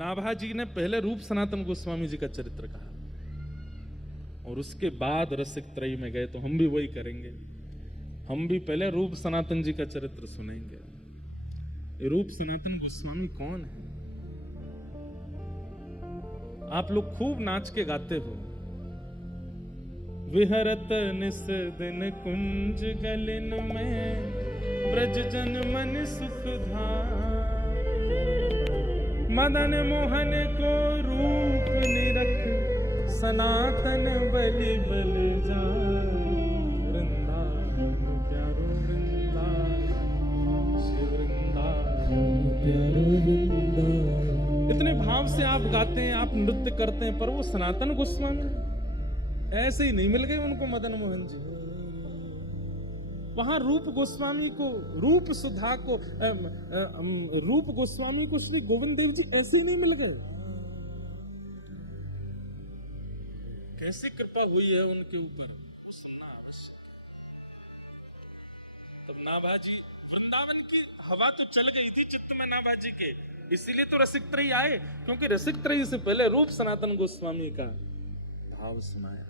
नाभा जी ने पहले रूप सनातन गोस्वामी जी का चरित्र कहा और उसके बाद रसिक त्रयी में गए, तो हम भी वही करेंगे। हम भी पहले रूप सनातन जी का चरित्र सुनेंगे। रूप सनातन गोस्वामी कौन है? आप लोग खूब नाच के गाते हो, विहरत निस दिन कुंज गलिन में ब्रज जन मन सुख धार, मदन मोहन को रूप निरख सनातन बलि बल जा, वृंदावन प्यारो वृंदावन, श्री वृंदावन प्यारो वृंदावन। इतने भाव से आप गाते हैं, आप नृत्य करते हैं, पर वो सनातन गोस्वामी ऐसे ही नहीं मिल गए उनको मदन मोहन जी। वहां रूप गोस्वामी को, रूप सुधा को, रूप गोस्वामी को श्री गोविंद देव जी ऐसे ही नहीं मिल गए। कैसी कृपा हुई है उनके ऊपर, वो सुनना आवश्यक है। तब नाभा जी, वृंदावन की हवा तो चल गई थी चित्त में नाभा जी के, इसीलिए तो रसिक त्रयी आए, क्योंकि रसिक त्रयी से पहले रूप सनातन गोस्वामी का भाव सुनाया।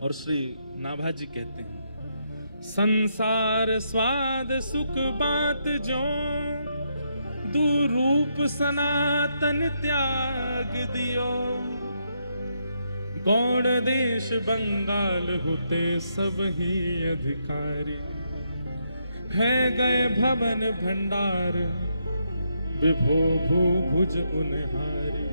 और श्री नाभा जी कहते हैं, संसार स्वाद सुख बात जो, दुरूप सनातन त्याग दियो, गौड़ देश बंगाल होते सब ही अधिकारी, है गए भवन भंडार विभो भू भुज उन्हारी,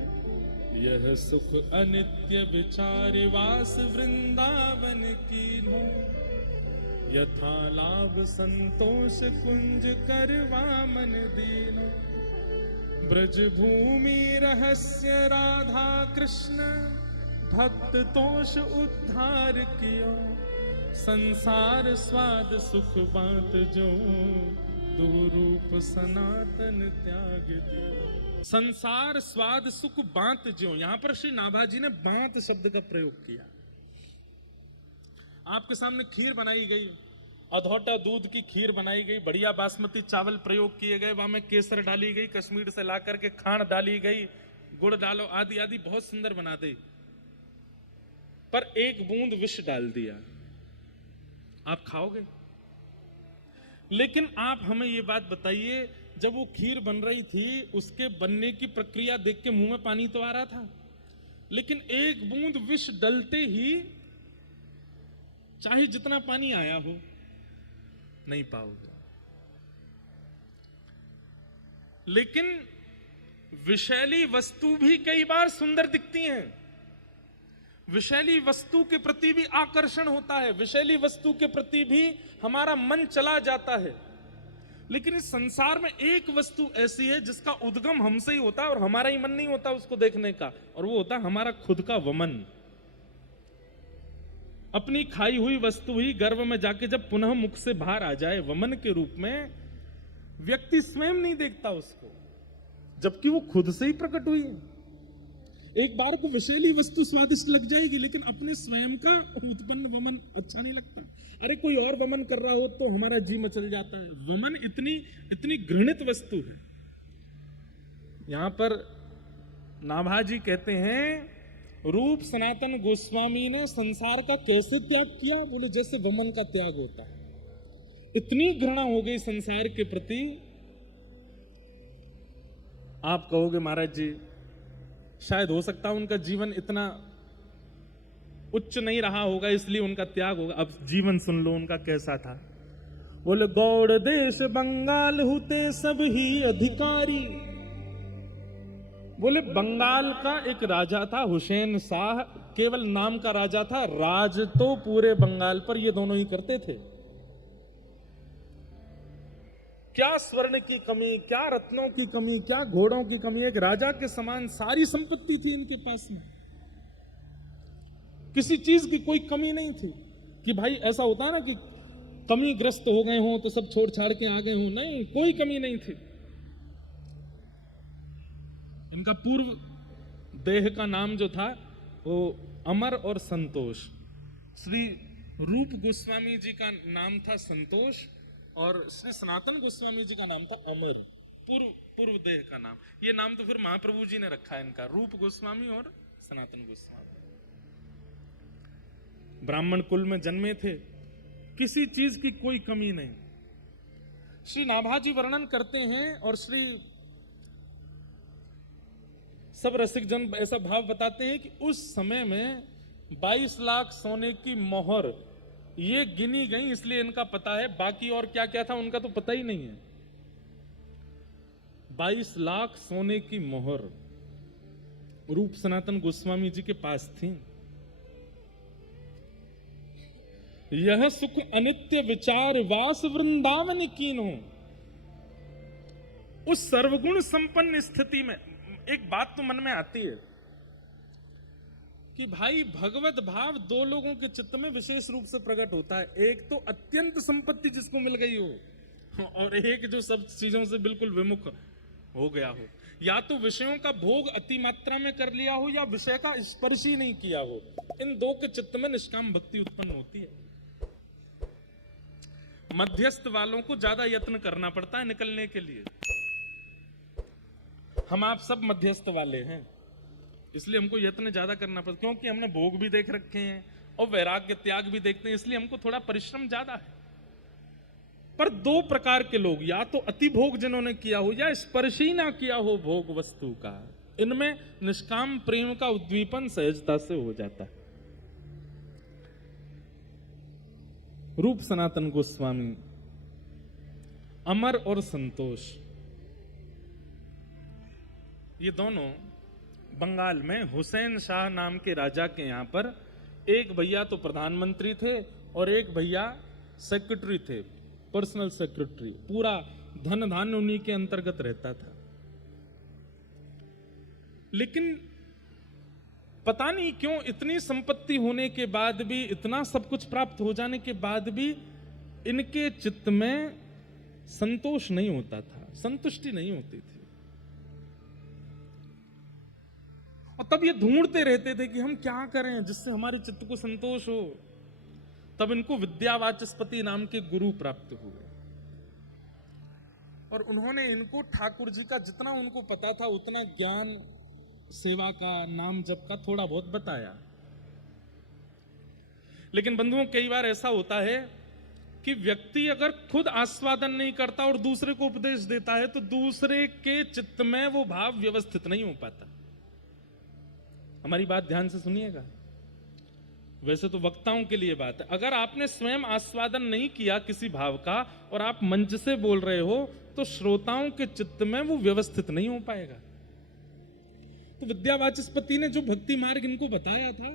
यह सुख अनित्य विचार वास वृंदावन की नो, यथा लाभ संतोष कुंज करवा मन दीनो, ब्रज भूमि रहस्य राधा कृष्ण भक्त तोष उद्धार कियो, संसार स्वाद सुख बात जो, दुरूप सनातन त्याग दियो। संसार स्वाद सुख बात जो, यहां पर श्री नाभा जी ने बात शब्द का प्रयोग किया। आपके सामने खीर बनाई गई, अधौटा दूध की खीर बनाई गई, बढ़िया बासमती चावल प्रयोग किए गए, वहां में केसर डाली गई, कश्मीर से ला करके खांड डाली गई, गुड़ डालो आदि आदि, बहुत सुंदर बना दी। पर एक बूंद विष डाल दिया, आप खाओगे? लेकिन आप हमें ये बात बताइए, जब वो खीर बन रही थी, उसके बनने की प्रक्रिया देख के मुंह में पानी तो आ रहा था, लेकिन एक बूंद विष डलते ही चाहे जितना पानी आया हो नहीं पाओगे। लेकिन विषैली वस्तु भी कई बार सुंदर दिखती हैं, विषैली वस्तु के प्रति भी आकर्षण होता है, विषैली वस्तु के प्रति भी हमारा मन चला जाता है। लेकिन इस संसार में एक वस्तु ऐसी है जिसका उद्गम हमसे ही होता है और हमारा ही मन नहीं होता उसको देखने का, और वो होता है हमारा खुद का वमन। अपनी खाई हुई वस्तु ही गर्भ में जाके जब पुनः मुख से बाहर आ जाए वमन के रूप में, व्यक्ति स्वयं नहीं देखता उसको, जबकि वो खुद से ही प्रकट हुई है। एक बार को विषैली वस्तु स्वादिष्ट लग जाएगी, लेकिन अपने स्वयं का उत्पन्न वमन अच्छा नहीं लगता। अरे कोई और वमन कर रहा हो तो हमारा जी मचल जाता है। वमन इतनी घृणित वस्तु है। यहां पर नाभा जी कहते हैं, रूप सनातन गोस्वामी ने संसार का कैसे त्याग किया? बोले जैसे वमन का त्याग होता है। इतनी घृणा हो गई संसार के प्रति। आप कहोगे महाराज जी शायद हो सकता है उनका जीवन इतना उच्च नहीं रहा होगा इसलिए उनका त्याग होगा। अब जीवन सुन लो उनका कैसा था। बोले गौड़ देश बंगाल होते सब ही अधिकारी। बोले बंगाल का एक राजा था हुसैन शाह, केवल नाम का राजा था, राज तो पूरे बंगाल पर ये दोनों ही करते थे। क्या स्वर्ण की कमी, क्या रत्नों की कमी, क्या घोड़ों की कमी, एक राजा के समान सारी संपत्ति थी इनके पास में, किसी चीज की कोई कमी नहीं थी। कि भाई ऐसा होता है ना कि कमी ग्रस्त हो गए हों तो सब छोड़ छाड़ के आ गए हों, नहीं, कोई कमी नहीं थी। इनका पूर्व देह का नाम जो था वो अमर और संतोष। श्री रूप गोस्वामी जी का नाम था संतोष और श्री सनातन गोस्वामी जी का नाम था अमर। पूर्व देह का नाम। ये नाम तो फिर महाप्रभु जी ने रखा है इनका, रूप गोस्वामी और सनातन गोस्वामी। ब्राह्मण कुल में जन्मे थे, किसी चीज की कोई कमी नहीं। श्री नाभाजी वर्णन करते हैं और श्री सब रसिक जन ऐसा भाव बताते हैं कि उस समय में 22 लाख सोने की मोहर ये गिनी गई, इसलिए इनका पता है, बाकी और क्या क्या था उनका तो पता ही नहीं है। 22 लाख सोने की मोहर रूप सनातन गोस्वामी जी के पास थी। यह सुख अनित्य विचार वास वृंदावन कीनो। उस सर्वगुण संपन्न स्थिति में एक बात तो मन में आती है कि भाई भगवत भाव दो लोगों के चित्त में विशेष रूप से प्रकट होता है। एक तो अत्यंत संपत्ति जिसको मिल गई हो, और एक जो सब चीजों से बिल्कुल विमुख हो गया हो। या तो विषयों का भोग अति मात्रा में कर लिया हो या विषय का स्पर्श ही नहीं किया हो। इन दो के चित्त में निष्काम भक्ति उत्पन्न होती है। मध्यस्थ वालों को ज्यादा यत्न करना पड़ता है निकलने के लिए। हम आप सब मध्यस्थ वाले हैं, इसलिए हमको यत्न ज्यादा करना पड़ता, क्योंकि हमने भोग भी देख रखे हैं और वैराग्य त्याग भी देखते हैं, इसलिए हमको थोड़ा परिश्रम ज्यादा है। पर दो प्रकार के लोग, या तो अति भोग जिन्होंने किया हो या स्पर्श ही ना किया हो भोग वस्तु का, इनमें निष्काम प्रेम का उद्दीपन सहजता से हो जाता है। रूप सनातन गोस्वामी, अमर और संतोष, ये दोनों बंगाल में हुसैन शाह नाम के राजा के यहां पर, एक भैया तो प्रधानमंत्री थे और एक भैया सेक्रेटरी थे, पर्सनल सेक्रेटरी। पूरा धन धान्य उन्हीं के अंतर्गत रहता था। लेकिन पता नहीं क्यों इतनी संपत्ति होने के बाद भी, इतना सब कुछ प्राप्त हो जाने के बाद भी इनके चित्त में संतोष नहीं होता था, संतुष्टि नहीं होती थी। और तब ये ढूंढते रहते थे कि हम क्या करें जिससे हमारे चित्त को संतोष हो। तब इनको विद्यावाचस्पति नाम के गुरु प्राप्त हुए और उन्होंने इनको ठाकुर जी का जितना उनको पता था उतना ज्ञान, सेवा का, नाम जप का थोड़ा बहुत बताया। लेकिन बंधुओं, कई बार ऐसा होता है कि व्यक्ति अगर खुद आस्वादन नहीं करता और दूसरे को उपदेश देता है तो दूसरे के चित्त में वो भाव व्यवस्थित नहीं हो पाता। हमारी बात ध्यान से सुनिएगा, वैसे तो वक्ताओं के लिए बात है। अगर आपने स्वयं आस्वादन नहीं किया किसी भाव का और आप मंच से बोल रहे हो तो श्रोताओं के चित्त में वो व्यवस्थित नहीं हो पाएगा। तो विद्यावाचस्पति ने जो भक्ति मार्ग इनको बताया था,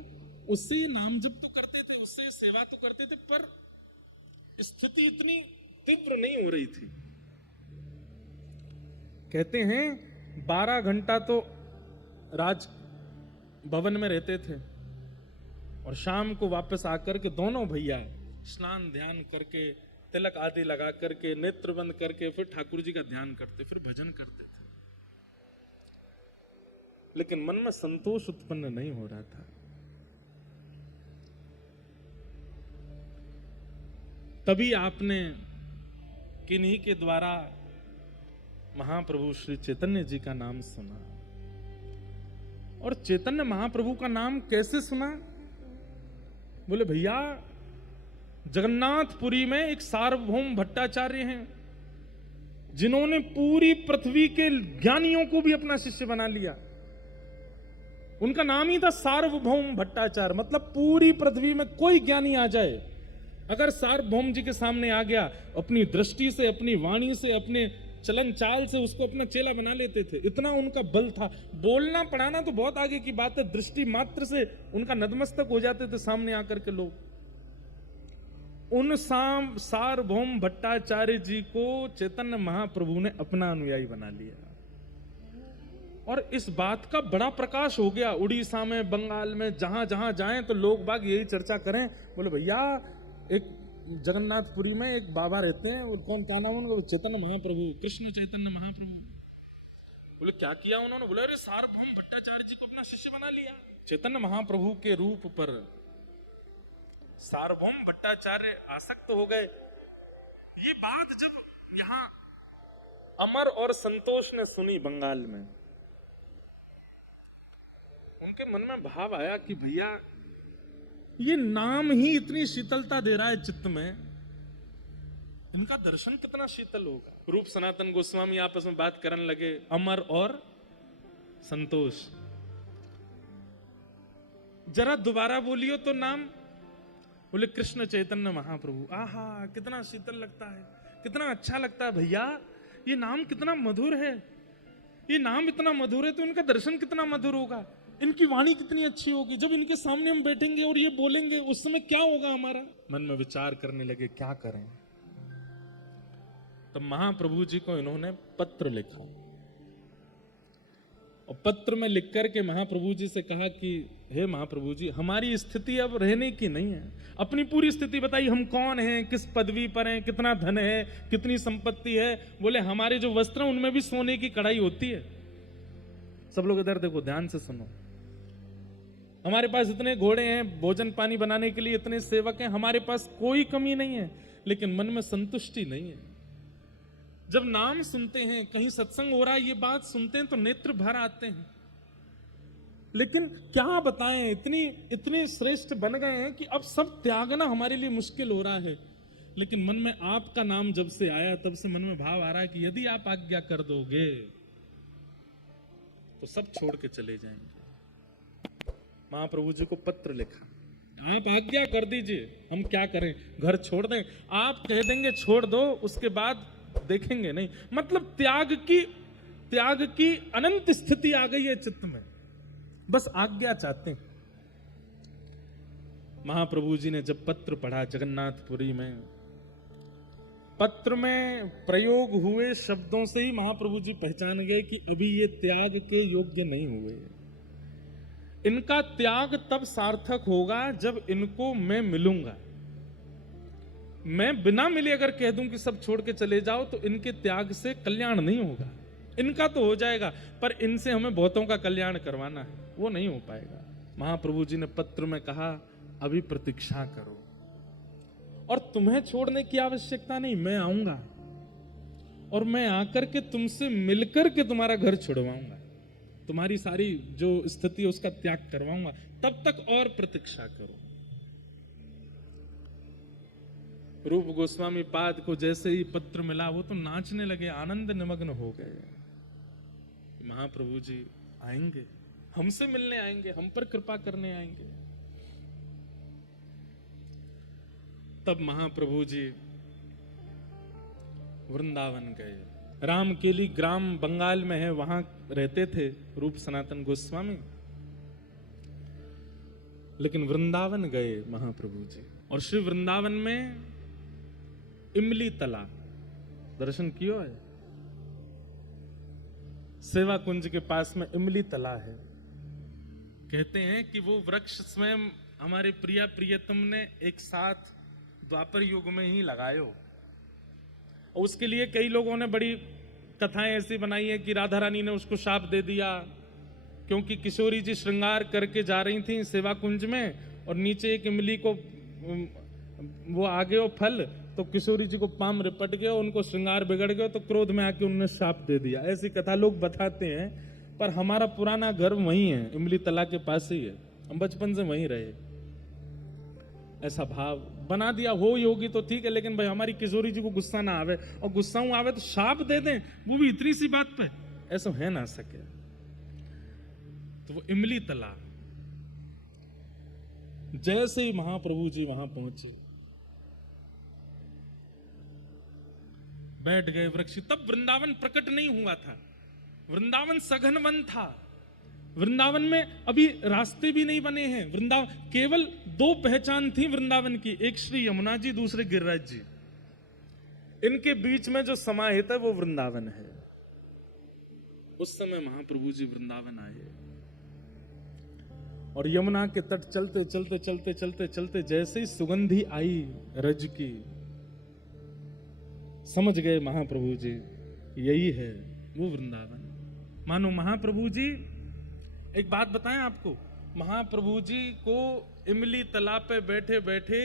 उससे ये नाम जप तो करते थे, उससे सेवा तो करते थे, पर स्थिति इतनी तीव्र नहीं हो रही थी। कहते हैं 12 घंटा तो राज भवन में रहते थे और शाम को वापस आकर के दोनों भैया स्नान ध्यान करके, तिलक आदि लगा करके, नेत्र बंद करके फिर ठाकुर जी का ध्यान करते, फिर भजन करते थे। लेकिन मन में संतोष उत्पन्न नहीं हो रहा था। तभी आपने किन्हीं के द्वारा महाप्रभु श्री चैतन्य जी का नाम सुना। और चैतन्य महाप्रभु का नाम कैसे सुना? बोले भैया, जगन्नाथपुरी में एक सार्वभौम भट्टाचार्य हैं जिन्होंने पूरी पृथ्वी के ज्ञानियों को भी अपना शिष्य बना लिया। उनका नाम ही था सार्वभौम भट्टाचार्य, मतलब पूरी पृथ्वी में कोई ज्ञानी आ जाए, अगर सार्वभौम जी के सामने आ गया, अपनी दृष्टि से, अपनी वाणी से, अपने चलन चाल से उसको अपना चेला बना लेते थे। इतना उनका बल था। बोलना पढ़ाना तो बहुत आगे की बात है, दृष्टि मात्र से उनका नतमस्तक हो जाते थे सामने आकर के लोग। उन सार्वभौम भट्टाचार्य जी को चैतन्य महाप्रभु ने अपना अनुयायी बना लिया और इस बात का बड़ा प्रकाश हो गया। उड़ीसा में, बंगाल में, जहां जहां जाएं तो लोग बाग यही चर्चा करें, बोले भैया एक जगन्नाथपुरी में एक बाबा रहते हैं, और कौन, क्या नाम उनका? चैतन्य महाप्रभु, कृष्ण चैतन्य महाप्रभु। बोले क्या किया उन्होंने? बोले अरे सार्वभौम भट्टाचार्य जी को अपना शिष्य बना लिया। चैतन्य महाप्रभु के रूप पर सार्वभौम भट्टाचार्य आसक्त हो गए। ये बात जब यहाँ अमर और संतोष ने सुनी बंगाल में। उनके मन में भाव आया कि भैया ये नाम ही इतनी शीतलता दे रहा है चित्त में, इनका दर्शन कितना शीतल होगा। रूप सनातन गोस्वामी आपस में बात करने लगे, अमर और संतोष, जरा दोबारा बोलियो तो नाम। बोले कृष्ण चैतन्य महाप्रभु। आहा कितना शीतल लगता है, कितना अच्छा लगता है भैया, ये नाम कितना मधुर है, ये नाम इतना मधुर है तो इनका दर्शन कितना मधुर होगा, इनकी वाणी कितनी अच्छी होगी। जब इनके सामने हम बैठेंगे और ये बोलेंगे उस समय क्या होगा हमारा। मन में विचार करने लगे क्या करें। तब महाप्रभु जी को इन्होंने पत्र लिखा और पत्र में लिख करके महाप्रभु जी से कहा कि हे महाप्रभु जी, हमारी स्थिति अब रहने की नहीं है, अपनी पूरी स्थिति बताइए, हम कौन हैं, किस पदवी पर हैं, कितना धन है, कितनी संपत्ति है। बोले हमारे जो वस्त्र हैं उनमें भी सोने की कढ़ाई होती है। सब लोग इधर देखो, ध्यान से सुनो। हमारे पास इतने घोड़े हैं, भोजन पानी बनाने के लिए इतने सेवक हैं, हमारे पास कोई कमी नहीं है, लेकिन मन में संतुष्टि नहीं है। जब नाम सुनते हैं, कहीं सत्संग हो रहा है, ये बात सुनते हैं तो नेत्र भर आते हैं, लेकिन क्या बताएं, इतने श्रेष्ठ बन गए हैं कि अब सब त्यागना हमारे लिए मुश्किल हो रहा है। लेकिन मन में आपका नाम जब से आया तब से मन में भाव आ रहा है कि यदि आप आज्ञा कर दोगे तो सब छोड़ के चले जाएंगे। महाप्रभु जी को पत्र लिखा, आप आज्ञा कर दीजिए, हम क्या करें, घर छोड़ दें। आप कह देंगे छोड़ दो, उसके बाद देखेंगे नहीं। मतलब त्याग की अनंत स्थिति आ गई है चित्त में, बस आज्ञा चाहते हैं। महाप्रभु जी ने जब पत्र पढ़ा जगन्नाथपुरी में, पत्र में प्रयोग हुए शब्दों से ही महाप्रभु जी पहचान गए कि अभी ये त्याग के योग्य नहीं हुए। इनका त्याग तब सार्थक होगा जब इनको मैं मिलूंगा। मैं बिना मिले अगर कह दूं कि सब छोड़ के चले जाओ तो इनके त्याग से कल्याण नहीं होगा। इनका तो हो जाएगा, पर इनसे हमें बहुतों का कल्याण करवाना है, वो नहीं हो पाएगा। महाप्रभु जी ने पत्र में कहा अभी प्रतीक्षा करो, और तुम्हें छोड़ने की आवश्यकता नहीं, मैं आऊंगा और मैं आकर के तुमसे मिलकर के तुम्हारा घर छुड़वाऊंगा, तुम्हारी सारी जो स्थिति है उसका त्याग करवाऊंगा, तब तक और प्रतीक्षा करो। रूप गोस्वामी पाद को जैसे ही पत्र मिला वो तो नाचने लगे, आनंद निमग्न हो गए। महाप्रभु जी आएंगे, हमसे मिलने आएंगे, हम पर कृपा करने आएंगे। तब महाप्रभु जी वृंदावन गए। रामकेली ग्राम बंगाल में है, वहां रहते थे रूप सनातन गोस्वामी, लेकिन वृंदावन गए महाप्रभु जी। और श्री वृंदावन में इमली तला दर्शन किया है। सेवा कुंज के पास में इमली तला है। कहते हैं कि वो वृक्ष स्वयं हमारे प्रिया प्रियतम ने एक साथ द्वापर युग में ही लगायो। और उसके लिए कई लोगों ने बड़ी कथाएं ऐसी बनाई है कि राधा रानी ने उसको शाप दे दिया, क्योंकि किशोरी जी श्रृंगार करके जा रही थी सेवा कुंज में और नीचे एक इमली को वो आ गए फल, तो किशोरी जी को पाम रिपट गया, उनको श्रृंगार बिगड़ गया, तो क्रोध में आके उन्होंने शाप दे दिया। ऐसी कथा लोग बताते हैं, पर हमारा पुराना घर वहीं है, इमली तला के पास ही है, हम बचपन से वहीं रहे। ऐसा भाव बना दिया हो योगी तो ठीक है, लेकिन भाई हमारी किशोरी जी को गुस्सा ना आवे, और गुस्सा आवे तो शाप दे दें, वो भी इतनी सी बात पे, ऐसा है ना सके। तो वो इमली तला, जैसे ही महाप्रभु जी वहां पहुंचे, बैठ गए वृक्ष। तब वृंदावन प्रकट नहीं हुआ था, वृंदावन सघन वन था। वृंदावन में अभी रास्ते भी नहीं बने हैं। वृंदावन केवल दो पहचान थी वृंदावन की, एक श्री यमुना जी, दूसरे गिरिराज जी। इनके बीच में जो समाहित है वो वृंदावन है। उस समय महाप्रभु जी वृंदावन आए और यमुना के तट चलते चलते चलते चलते चलते जैसे ही सुगंधी आई रज की, समझ गए महाप्रभु जी यही है वो वृंदावन। मानो महाप्रभु जी, एक बात बताएं आपको, महाप्रभु जी को इमली तला पे बैठे बैठे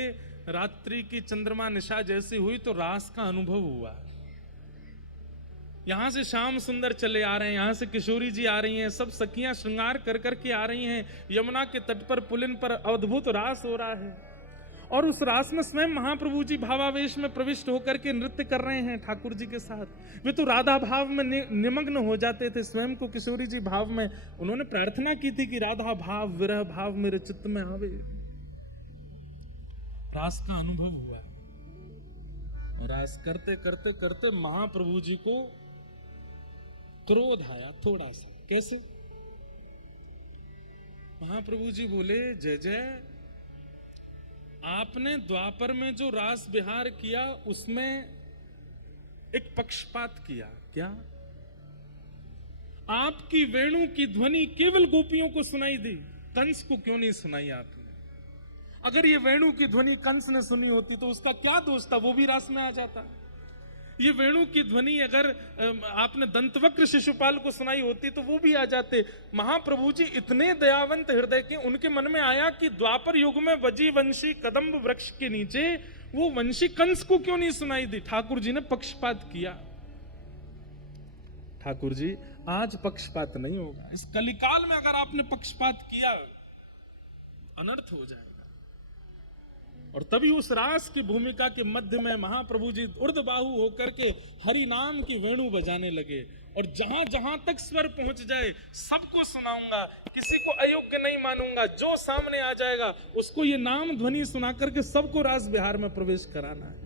रात्रि की चंद्रमा निशा जैसी हुई तो रास का अनुभव हुआ। यहां से श्याम सुंदर चले आ रहे हैं, यहां से किशोरी जी आ रही हैं, सब सखियां श्रृंगार कर करके आ रही हैं। यमुना के तट पर पुलिन पर अद्भुत रास हो रहा है और उस रास में स्वयं महाप्रभु जी भावावेश में प्रविष्ट होकर के नृत्य कर रहे हैं ठाकुर जी के साथ। वे तो राधा भाव में निमग्न हो जाते थे, स्वयं को किशोरी जी भाव में, उन्होंने प्रार्थना की थी कि राधा भाव विरह भाव मेरे चित्त में आवे। रास का अनुभव हुआ और रास करते करते करते महाप्रभु जी को क्रोध आया थोड़ा सा। कैसे? महाप्रभु जी बोले, जय जय, आपने द्वापर में जो रास विहार किया उसमें एक पक्षपात किया। क्या? आपकी वेणु की ध्वनि केवल गोपियों को सुनाई दी, कंस को क्यों नहीं सुनाई आपने? अगर ये वेणु की ध्वनि कंस ने सुनी होती तो उसका क्या दोष था, वो भी रास में आ जाता। ये वेणु की ध्वनि अगर आपने दंतवक्र शिशुपाल को सुनाई होती तो वो भी आ जाते। महाप्रभु जी इतने दयावंत हृदय के, उनके मन में आया कि द्वापर युग में वजी वंशी कदम्ब वृक्ष के नीचे वो वंशी कंस को क्यों नहीं सुनाई दी। ठाकुर जी ने पक्षपात किया। ठाकुर जी, आज पक्षपात नहीं होगा। इस कलिकाल में अगर आपने पक्षपात किया अनर्थ हो जाएगा। और तभी उस रास की भूमिका के मध्य में महाप्रभु जी ऊर्ध्वबाहु होकर के हरि नाम की वेणु बजाने लगे और जहां जहां तक स्वर पहुंच जाए सबको सुनाऊंगा, किसी को अयोग्य नहीं मानूंगा, जो सामने आ जाएगा उसको ये नाम ध्वनि सुना करके सबको रास विहार में प्रवेश कराना है।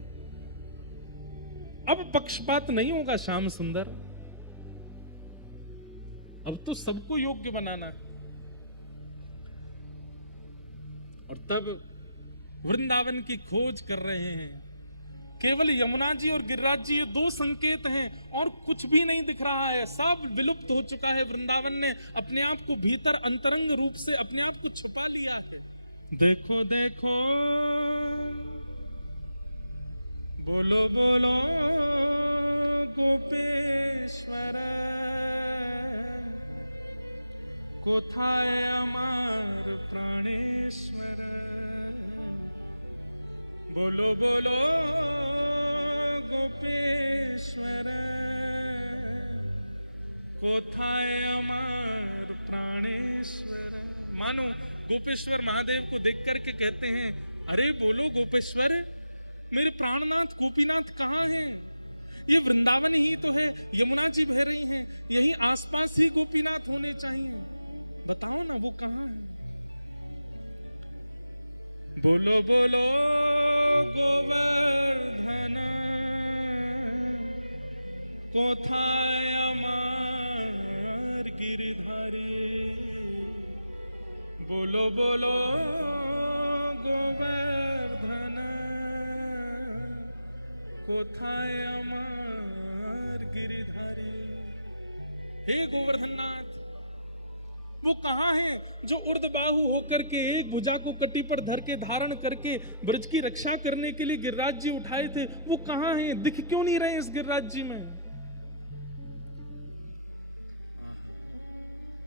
अब पक्षपात नहीं होगा श्याम सुंदर, अब तो सबको योग्य बनाना है। और तब वृंदावन की खोज कर रहे हैं। केवल यमुना जी और गिरिराज जी ये दो संकेत हैं और कुछ भी नहीं दिख रहा है, सब विलुप्त हो चुका है। वृंदावन ने अपने आप को भीतर अंतरंग रूप से अपने आप को छिपा लिया है। देखो देखो बोलो बोलो गोपेश्वर कोथाय अमर प्राणेश्वर। बोलो बोलो गोपेश्वर कोथाय अमर प्राणेश्वर। मानो गोपेश्वर महादेव को देख करके कहते हैं, अरे बोलो गोपेश्वर, मेरे प्राणनाथ गोपीनाथ कहाँ हैं? ये वृंदावन ही तो है, यमुना जी बह रही हैं, यही आसपास ही गोपीनाथ होने चाहिए, बताओ ना वो कहाँ है? बोलो बोलो गोवर्धन कोथाय अमर गिरिधारी। बोलो बोलो गोवर्धन कोथाय अमर गिरिधारी। हे गोवर्धननाथ, वो कहाँ है जो ऊर्ध्वबाहु होकर के एक भुजा को कटी पर धर के धारण करके ब्रज की रक्षा करने के लिए गिरिराज जी उठाए थे? वो कहाँ है? दिख क्यों नहीं रहे इस गिरिराज जी में?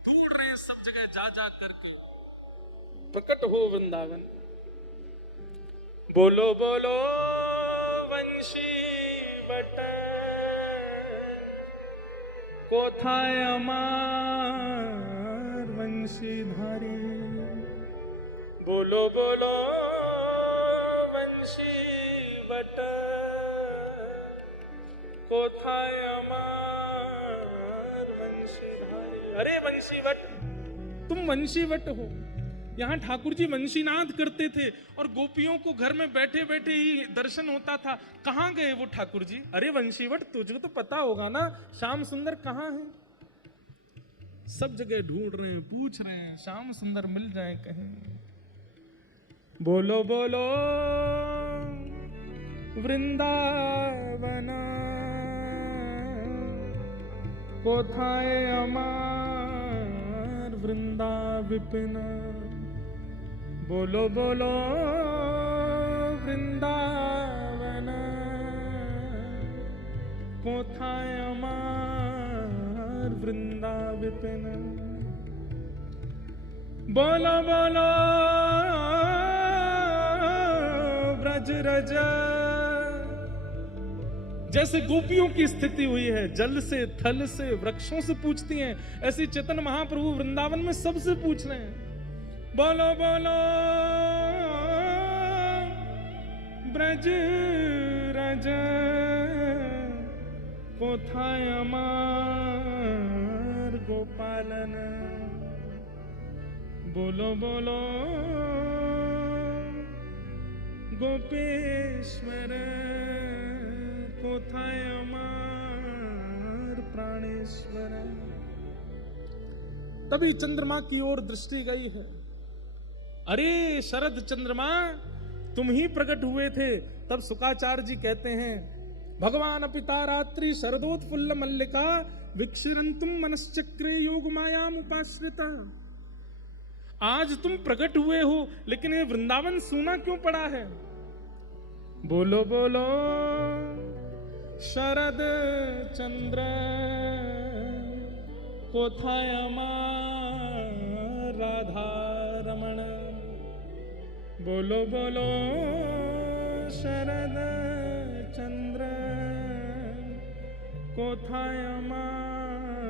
ढूंढ रहे हैं सब जगह जा जा करके, प्रकट हो वृंदावन। बोलो बोलो वंशी बट कोथाय अमर वंशीधारी। बोलो बोलो वंशी बट कोथाय अमर वंशीधारी। अरे वंशीवट, तुम वंशीवट हो। यहाँ ठाकुर जी वंशीनाद करते थे और गोपियों को घर में बैठे बैठे ही दर्शन होता था। कहाँ गए वो ठाकुर जी? अरे वंशीवट, तुझको तो पता होगा ना श्याम सुंदर कहाँ है? सब जगह ढूंढ रहे हैं, पूछ रहे हैं, श्याम सुंदर मिल जाए कहीं। बोलो बोलो वृंदावन कोथाय अमर वृंदा विपिन। बोलो बोलो वृंदावन कोथाय अमर वृंदा विपिन। बोलो बोलो ब्रज रज जैसे गोपियों की स्थिति हुई है, जल से, थल से, वृक्षों से पूछती हैं, ऐसी चैतन्य महाप्रभु वृंदावन में सबसे पूछ रहे हैं। बोलो बोलो ब्रज रज कोथाय अमार गोपालन, बोलो बोलो गोपेश्वर कोथाय अमार प्राणेश्वर। तभी चंद्रमा की ओर दृष्टि गई है। अरे शरद चंद्रमा, तुम ही प्रकट हुए थे। तब शुकाचार्य जी कहते हैं, भगवान पिता रात्रि शरदोत्फुल्ल मल्लिका विक्षरंतुम मनश्चक्रे योग मायाम उपाश्रिता। आज तुम प्रकट हुए हो, लेकिन ये वृंदावन सूना क्यों पड़ा है? बोलो बोलो शरद चंद्र कोथाय अमार राधा रमण, बोलो बोलो शरद चंद्र कोथाय अमार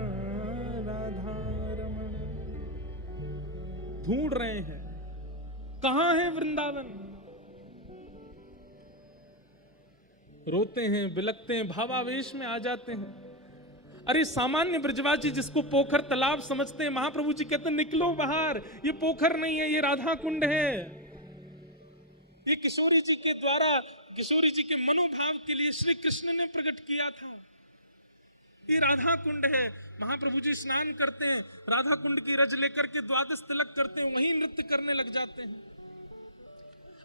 राधा रमण। ढूंढ रहे हैं, कहां है वृंदावन? रोते हैं, बिलखते हैं, भावावेश में आ जाते हैं। अरे सामान्य ब्रजवासी जिसको पोखर तालाब समझते हैं, महाप्रभु जी कहते हैं निकलो बाहर, ये पोखर नहीं है, ये राधा कुंड है। ये किशोरी जी के द्वारा, किशोरी जी के मनोभाव के लिए श्री कृष्ण ने प्रकट किया था। ये राधा कुंड है। महाप्रभु जी स्नान करते हैं, राधा कुंड की रज लेकर के द्वादश तिलक करते हैं, वहीं नृत्य करने लग जाते हैं।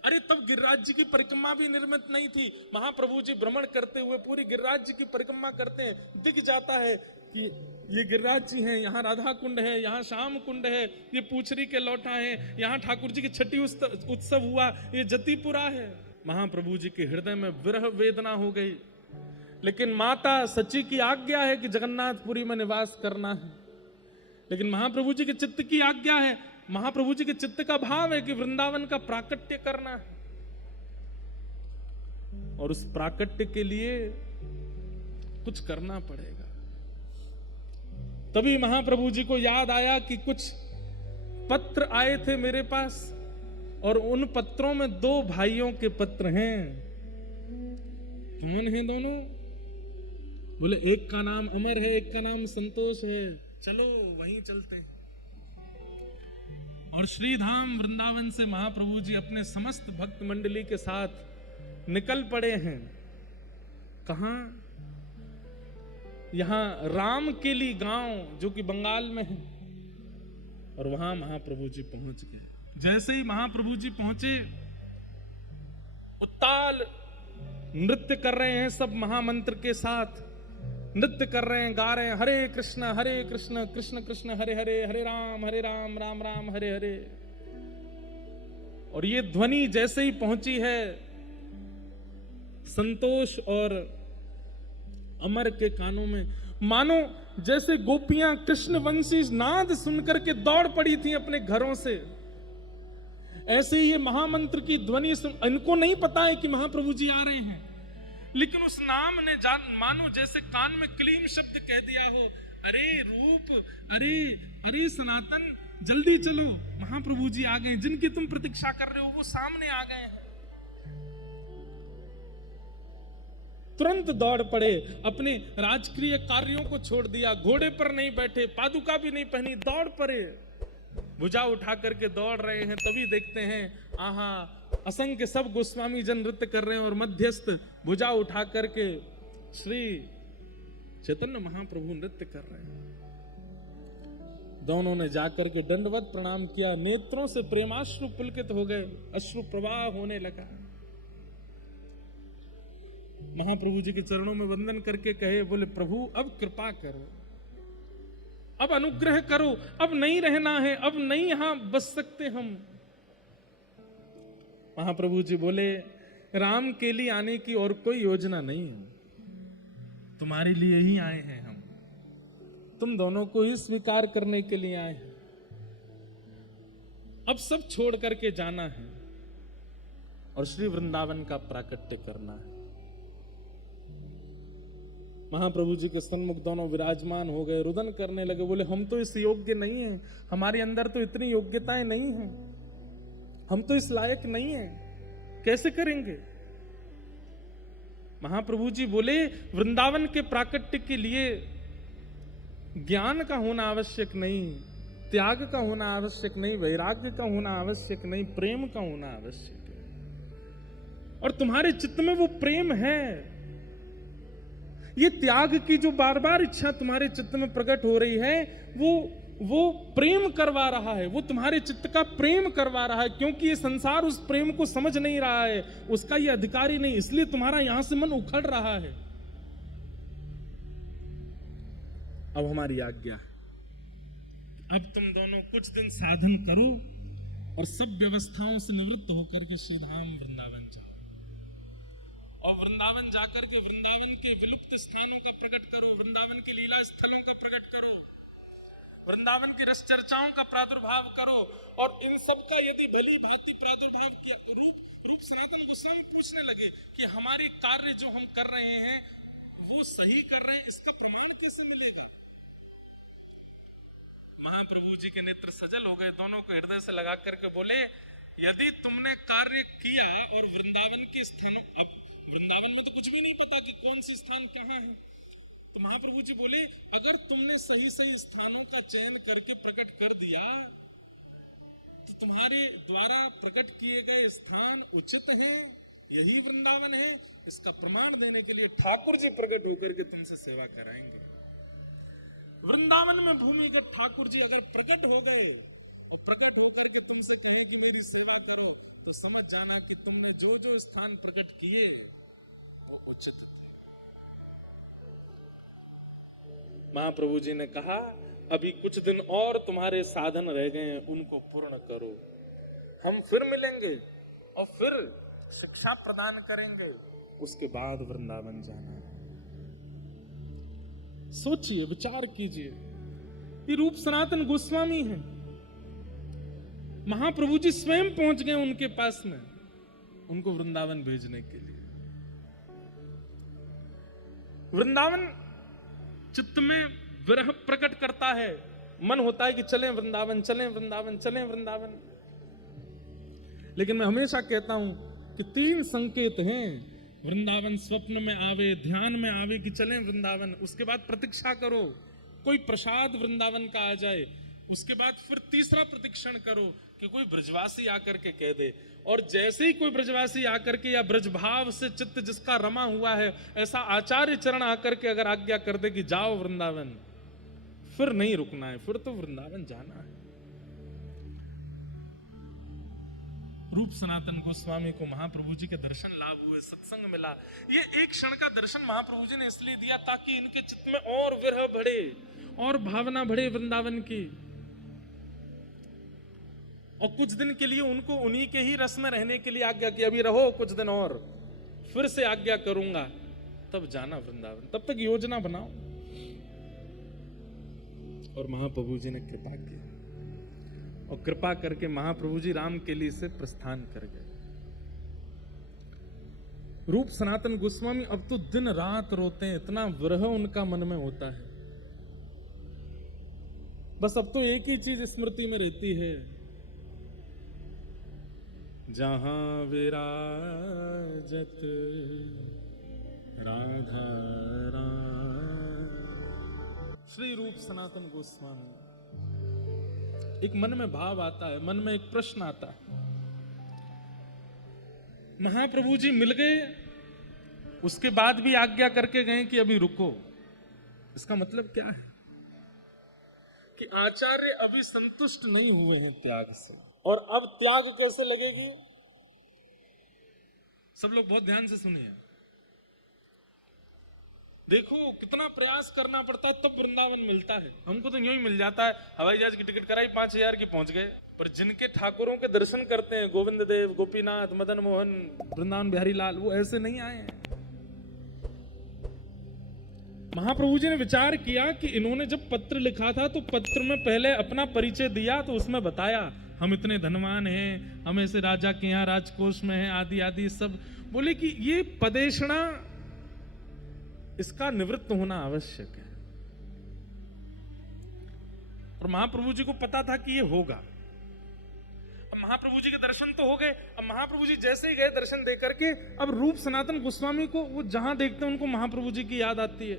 अरे तब गिरिराज जी की परिक्रमा भी निर्मित नहीं थी। महाप्रभु जी भ्रमण करते हुए पूरी गिरिराज जी की परिक्रमा करते हैं, दिख जाता है कि ये गिरिराज जी हैं, यहाँ राधा कुंड है, यहाँ श्याम कुंड है, ये पूछरी के लौटा है, यहाँ ठाकुर जी की छठी उत्सव हुआ, ये जतीपुरा है। महाप्रभु जी के हृदय में विरह वेदना हो गई, लेकिन माता सची की आज्ञा है कि जगन्नाथपुरी में निवास करना है। लेकिन महाप्रभु जी के चित्त की आज्ञा है, महाप्रभु जी के चित्त का भाव है कि वृंदावन का प्राकट्य करना है, और उस प्राकट्य के लिए कुछ करना पड़ेगा। तभी महाप्रभु जी को याद आया कि कुछ पत्र आए थे मेरे पास, और उन पत्रों में 2 भाइयों के पत्र हैं। कौन है दोनों? बोले एक का नाम अमर है, एक का नाम संतोष है, चलो वहीं चलते हैं। और श्रीधाम वृंदावन से महाप्रभु जी अपने समस्त भक्त मंडली के साथ निकल पड़े हैं। कहां? यहां रामकेली गांव जो कि बंगाल में है, और वहां महाप्रभु जी पहुंच गए। जैसे ही महाप्रभु जी पहुंचे, उत्ताल नृत्य कर रहे हैं, सब महामंत्र के साथ नृत्य कर रहे हैं, गा रहे हैं, हरे कृष्ण कृष्ण कृष्ण हरे हरे, हरे राम राम राम हरे हरे। और ये ध्वनि जैसे ही पहुंची है संतोष और अमर के कानों में, मानो जैसे गोपियां कृष्ण वंशी नाद सुनकर के दौड़ पड़ी थी अपने घरों से। ऐसे ही ये महामंत्र की ध्वनि सुन, इनको नहीं पता है कि महाप्रभु जी आ रहे हैं, लेकिन उस नाम ने मानो जैसे कान में क्लीम शब्द कह दिया हो, अरे रूप, अरे अरे सनातन, जल्दी चलो, महाप्रभु जी आ गए, जिनकी तुम प्रतीक्षा कर रहे हो वो सामने आ गए हैं। तुरंत दौड़ पड़े, अपने राजकीय कार्यों को छोड़ दिया, घोड़े पर नहीं बैठे, पादुका भी नहीं पहनी, दौड़ पड़े, भुजा उठा करके दौड़ रहे हैं। तभी देखते हैं, आहा, असंख्य सब गोस्वामी जन नृत्य कर रहे हैं, और मध्यस्थ भुजा उठा करके श्री चैतन्य महाप्रभु नृत्य कर रहे हैं। दोनों ने जाकर के दंडवत प्रणाम किया, नेत्रों से प्रेमाश्रु पुलकित हो गए, अश्रु प्रवाह होने लगा। महाप्रभु जी के चरणों में वंदन करके कहे, बोले प्रभु अब कृपा करो, अब अनुग्रह करो, अब नहीं रहना है, अब नहीं यहां बस सकते हम। महाप्रभु जी बोले, राम के लिए आने की और कोई योजना नहीं है, तुम्हारे लिए ही आए हैं हम, तुम दोनों को ही स्वीकार करने के लिए आए हैं। अब सब छोड़ करके जाना है और श्री वृंदावन का प्राकट्य करना है। महाप्रभु जी के सन्मुख दोनों विराजमान हो गए, रुदन करने लगे, बोले हम तो इस योग्य नहीं हैं, हमारे अंदर तो इतनी योग्यताएं नहीं हैं, हम तो इस लायक नहीं हैं, कैसे करेंगे। महाप्रभु जी बोले वृंदावन के प्राकट्य के लिए ज्ञान का होना आवश्यक नहीं, त्याग का होना आवश्यक नहीं, वैराग्य का होना आवश्यक नहीं, प्रेम का होना आवश्यक है। और तुम्हारे चित्त में वो प्रेम है, ये त्याग की जो बार बार इच्छा तुम्हारे चित्त में प्रकट हो रही है, वो प्रेम करवा रहा है, वो तुम्हारे चित्त का प्रेम करवा रहा है, क्योंकि ये संसार उस प्रेम को समझ नहीं रहा है, उसका ये अधिकारी नहीं, इसलिए तुम्हारा यहां से मन उखड़ रहा है। अब हमारी आज्ञा, अब तुम दोनों कुछ दिन साधन करो और सब व्यवस्थाओं से निवृत्त होकर के श्री धाम वृंदावन जाओ, और वृंदावन जाकर के वृंदावन के विलुप्त स्थानों का प्रकट करो, वृंदावन के लीला स्थलों का प्रकट करो, वृंदावन की रस चर्चाओं का प्रादुर्भाव करो। और इन सब का यदि भली भांति प्रादुर्भाव किया, रूप सनातन गोस्वामी पूछने लगे कि हमारे कार्य जो हम कर रहे हैं वो सही कर रहे हैं, इसका प्रमाण कैसे मिलेगा। महाप्रभु जी के नेत्र सजल हो गए, दोनों को हृदय से लगा करके बोले यदि तुमने कार्य किया और वृंदावन के स्थानों, अब वृंदावन में तो कुछ भी नहीं पता कि कौन से स्थान कहाँ है, तो महाप्रभु जी बोले अगर तुमने सही सही स्थानों का चयन करके प्रकट कर दिया तो तुम्हारे द्वारा प्रकट किए गए स्थान उचित हैं, यही वृंदावन है, इसका प्रमाण देने के लिए ठाकुर जी प्रकट होकर के तुमसे सेवा कराएंगे। वृंदावन में भूमिगत ठाकुर जी अगर प्रकट हो गए और प्रकट होकर के तुमसे कहे कि मेरी सेवा करो, तो समझ जाना कि तुमने जो जो स्थान प्रकट किए वो उचित थे। महाप्रभु जी ने कहा अभी कुछ दिन और तुम्हारे साधन रह गए हैं, उनको पूर्ण करो, हम फिर मिलेंगे और फिर शिक्षा प्रदान करेंगे, उसके बाद वृंदावन जाना है। सोचिए, विचार कीजिए, ये रूप सनातन गोस्वामी हैं, महाप्रभु जी स्वयं पहुंच गए उनके पास में, उनको वृंदावन भेजने के लिए। वृंदावन चित्त में विरह प्रकट करता है, मन होता है कि चलें वृंदावन, चलें वृंदावन, चलें वृंदावन। लेकिन मैं हमेशा कहता हूं कि 3 संकेत हैं, वृंदावन स्वप्न में आवे, ध्यान में आवे कि चलें वृंदावन, उसके बाद प्रतीक्षा करो कोई प्रसाद वृंदावन का आ जाए, उसके बाद फिर तीसरा प्रतीक्षण करो कि कोई ब्रजवासी आकर के कह दे, और जैसे ही कोई ब्रजवासी आकर के या ब्रजभाव से चित्त जिसका रमा हुआ है, ऐसा आचार्य चरण आकर के अगर आज्ञा कर दे कि जाओ वृंदावन, फिर नहीं रुकना है, फिर तो वृंदावन जाना है। रूप सनातन गोस्वामी को महाप्रभु जी के दर्शन लाभ हुए, सत्संग मिला। ये एक क्षण का दर्शन महाप्रभु जी ने इसलिए दिया ताकि इनके चित्त में और विरह बढ़े और भावना बढ़े वृंदावन की, और कुछ दिन के लिए उनको उन्हीं के ही रस में रहने के लिए आज्ञा की, अभी रहो कुछ दिन और, फिर से आज्ञा करूंगा, तब जाना वृंदावन, तब तक योजना बनाओ। और महाप्रभु जी ने कृपा की, और कृपा करके महाप्रभु जी राम के लिए से प्रस्थान कर गए। रूप सनातन गोस्वामी अब तो दिन रात रोते हैं, इतना विरह उनका मन में होता है। बस अब तो एक ही चीज स्मृति में रहती है, जहां विराजत राधा राम। श्री रूप सनातन गोस्वामी, एक मन में भाव आता है, मन में एक प्रश्न आता है, महाप्रभु जी मिल गए, उसके बाद भी आज्ञा करके गए कि अभी रुको, इसका मतलब क्या है कि आचार्य अभी संतुष्ट नहीं हुए हैं त्याग से, और अब त्याग कैसे लगेगी। सब लोग बहुत ध्यान से सुनिए, देखो कितना प्रयास करना पड़ता है तब वृंदावन मिलता है। हमको तो यूं ही मिल जाता है, हवाई जहाज की टिकट कराई 5000 की पहुंच गए, पर जिनके ठाकुरों के दर्शन करते हैं, गोविंद देव, गोपीनाथ, मदन मोहन, वृंदावन बिहारी लाल, वो ऐसे नहीं आए हैं। महाप्रभु जी ने विचार किया कि इन्होंने जब पत्र लिखा था तो पत्र में पहले अपना परिचय दिया, तो उसमें बताया हम इतने धनवान हैं, हम ऐसे राजा के यहाँ राजकोष में हैं, आदि आदि सब बोले कि ये पदेशना इसका निवृत्त होना आवश्यक है। और महाप्रभु जी को पता था कि ये होगा। अब महाप्रभु जी के दर्शन तो हो गए। अब महाप्रभु जी जैसे ही गए दर्शन दे करके, अब रूप सनातन गोस्वामी को वो जहां देखते हैं उनको महाप्रभु जी की याद आती है।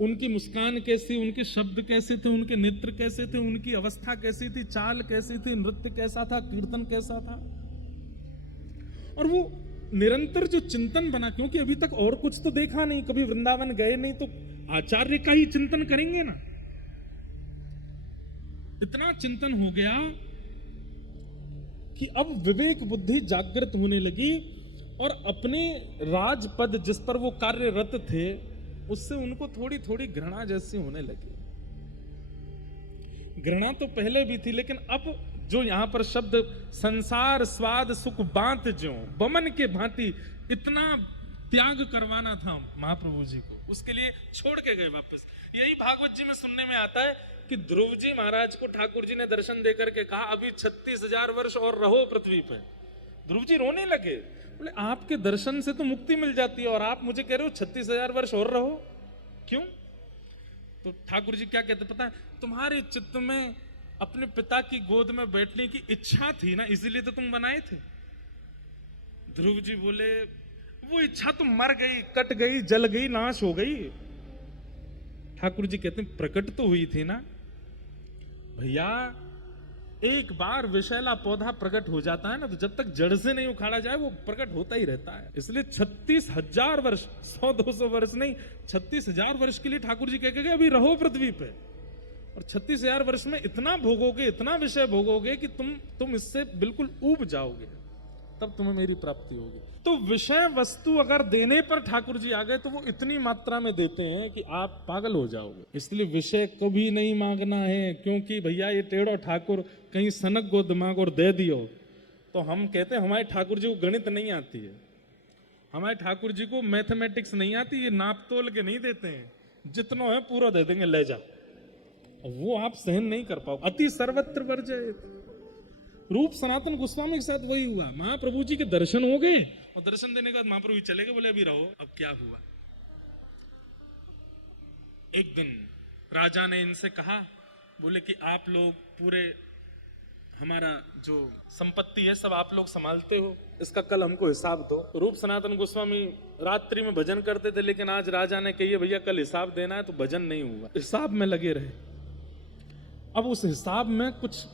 उनकी मुस्कान कैसी, उनके शब्द कैसे थे, उनके नेत्र कैसे थे, उनकी अवस्था कैसी थी, चाल कैसी थी, नृत्य कैसा था, कीर्तन कैसा था। और वो निरंतर जो चिंतन बना, क्योंकि अभी तक और कुछ तो देखा नहीं, कभी वृंदावन गए नहीं, तो आचार्य का ही चिंतन करेंगे ना। इतना चिंतन हो गया कि अब विवेक बुद्धि जागृत होने लगी और अपने राजपद जिस पर वो कार्यरत थे उससे उनको थोड़ी थोड़ी घृणा जैसी होने लगी। घृणा तो पहले भी थी, लेकिन अब जो यहां पर शब्द संसार स्वाद सुख बांत ज्यों बमन के भांति, इतना त्याग करवाना था महाप्रभु जी को, उसके लिए छोड़ के गए वापस। यही भागवत जी में सुनने में आता है कि ध्रुव जी महाराज को ठाकुर जी ने दर्शन देकर के कहा, अभी 36,000 वर्ष और रहो पृथ्वी पर। ध्रुव जी रोने लगे, बोले आपके दर्शन से तो मुक्ति मिल जाती है और आप मुझे कह रहे हो 36,000 वर्ष और रहो, क्यों? तो ठाकुर जी क्या कहते पता है, तुम्हारे चित्त में अपने पिता की गोद में बैठने की इच्छा थी ना, इसीलिए तो तुम बनाए थे। ध्रुव जी बोले वो इच्छा तो मर गई, कट गई, जल गई, नाश हो गई। ठाकुर जी कहते हैं प्रकट तो हुई थी ना भैया। एक बार विषैला पौधा प्रकट हो जाता है ना, तो जब तक जड़ से नहीं उखाड़ा जाए वो प्रकट होता ही रहता है। इसलिए 36,000 वर्ष, 100-200 वर्ष नहीं, 36,000 वर्ष के लिए ठाकुर जी कह के गए अभी रहो पृथ्वी पे। और 36,000 वर्ष में इतना भोगोगे, इतना विषय भोगोगे कि तुम इससे बिल्कुल ऊब जाओगे, तब तुम्हें मेरी प्राप्ति होगी। तो विषय वस्तु अगर देने पर ठाकुर जी आ गए तो वो इतनी मात्रा में देते हैं कि आप पागल हो जाओगे। इसलिए विषय कभी नहीं मांगना है, क्योंकि भैया ये टेढ़ो ठाकुर कहीं सनक को दिमाग और दे दियो तो हम कहते हैं हमारे ठाकुर जी को गणित नहीं आती है, हमारे ठाकुर जी को मैथमेटिक्स नहीं आती, ये नाप तोल के नहीं देते हैं, जितना है पूरा दे देंगे, ले जा। वो आप सहन नहीं कर पाओ। अति सर्वत्र वर्जयेत्। रूप सनातन गोस्वामी के साथ वही हुआ। महाप्रभु जी के दर्शन हो गए और दर्शन देने के बाद महाप्रभु जी चले गए, बोले अभी रहो। अब क्या हुआ, एक दिन राजा ने इनसे कहा, बोले कि आप लोग पूरे हमारा जो संपत्ति है सब आप लोग संभालते हो, इसका कल हमको हिसाब दो। रूप सनातन गोस्वामी रात्रि में भजन करते थे, लेकिन आज राजा ने कही भैया कल हिसाब देना है, तो भजन नहीं हुआ, हिसाब में लगे रहे। अब उस हिसाब में कुछ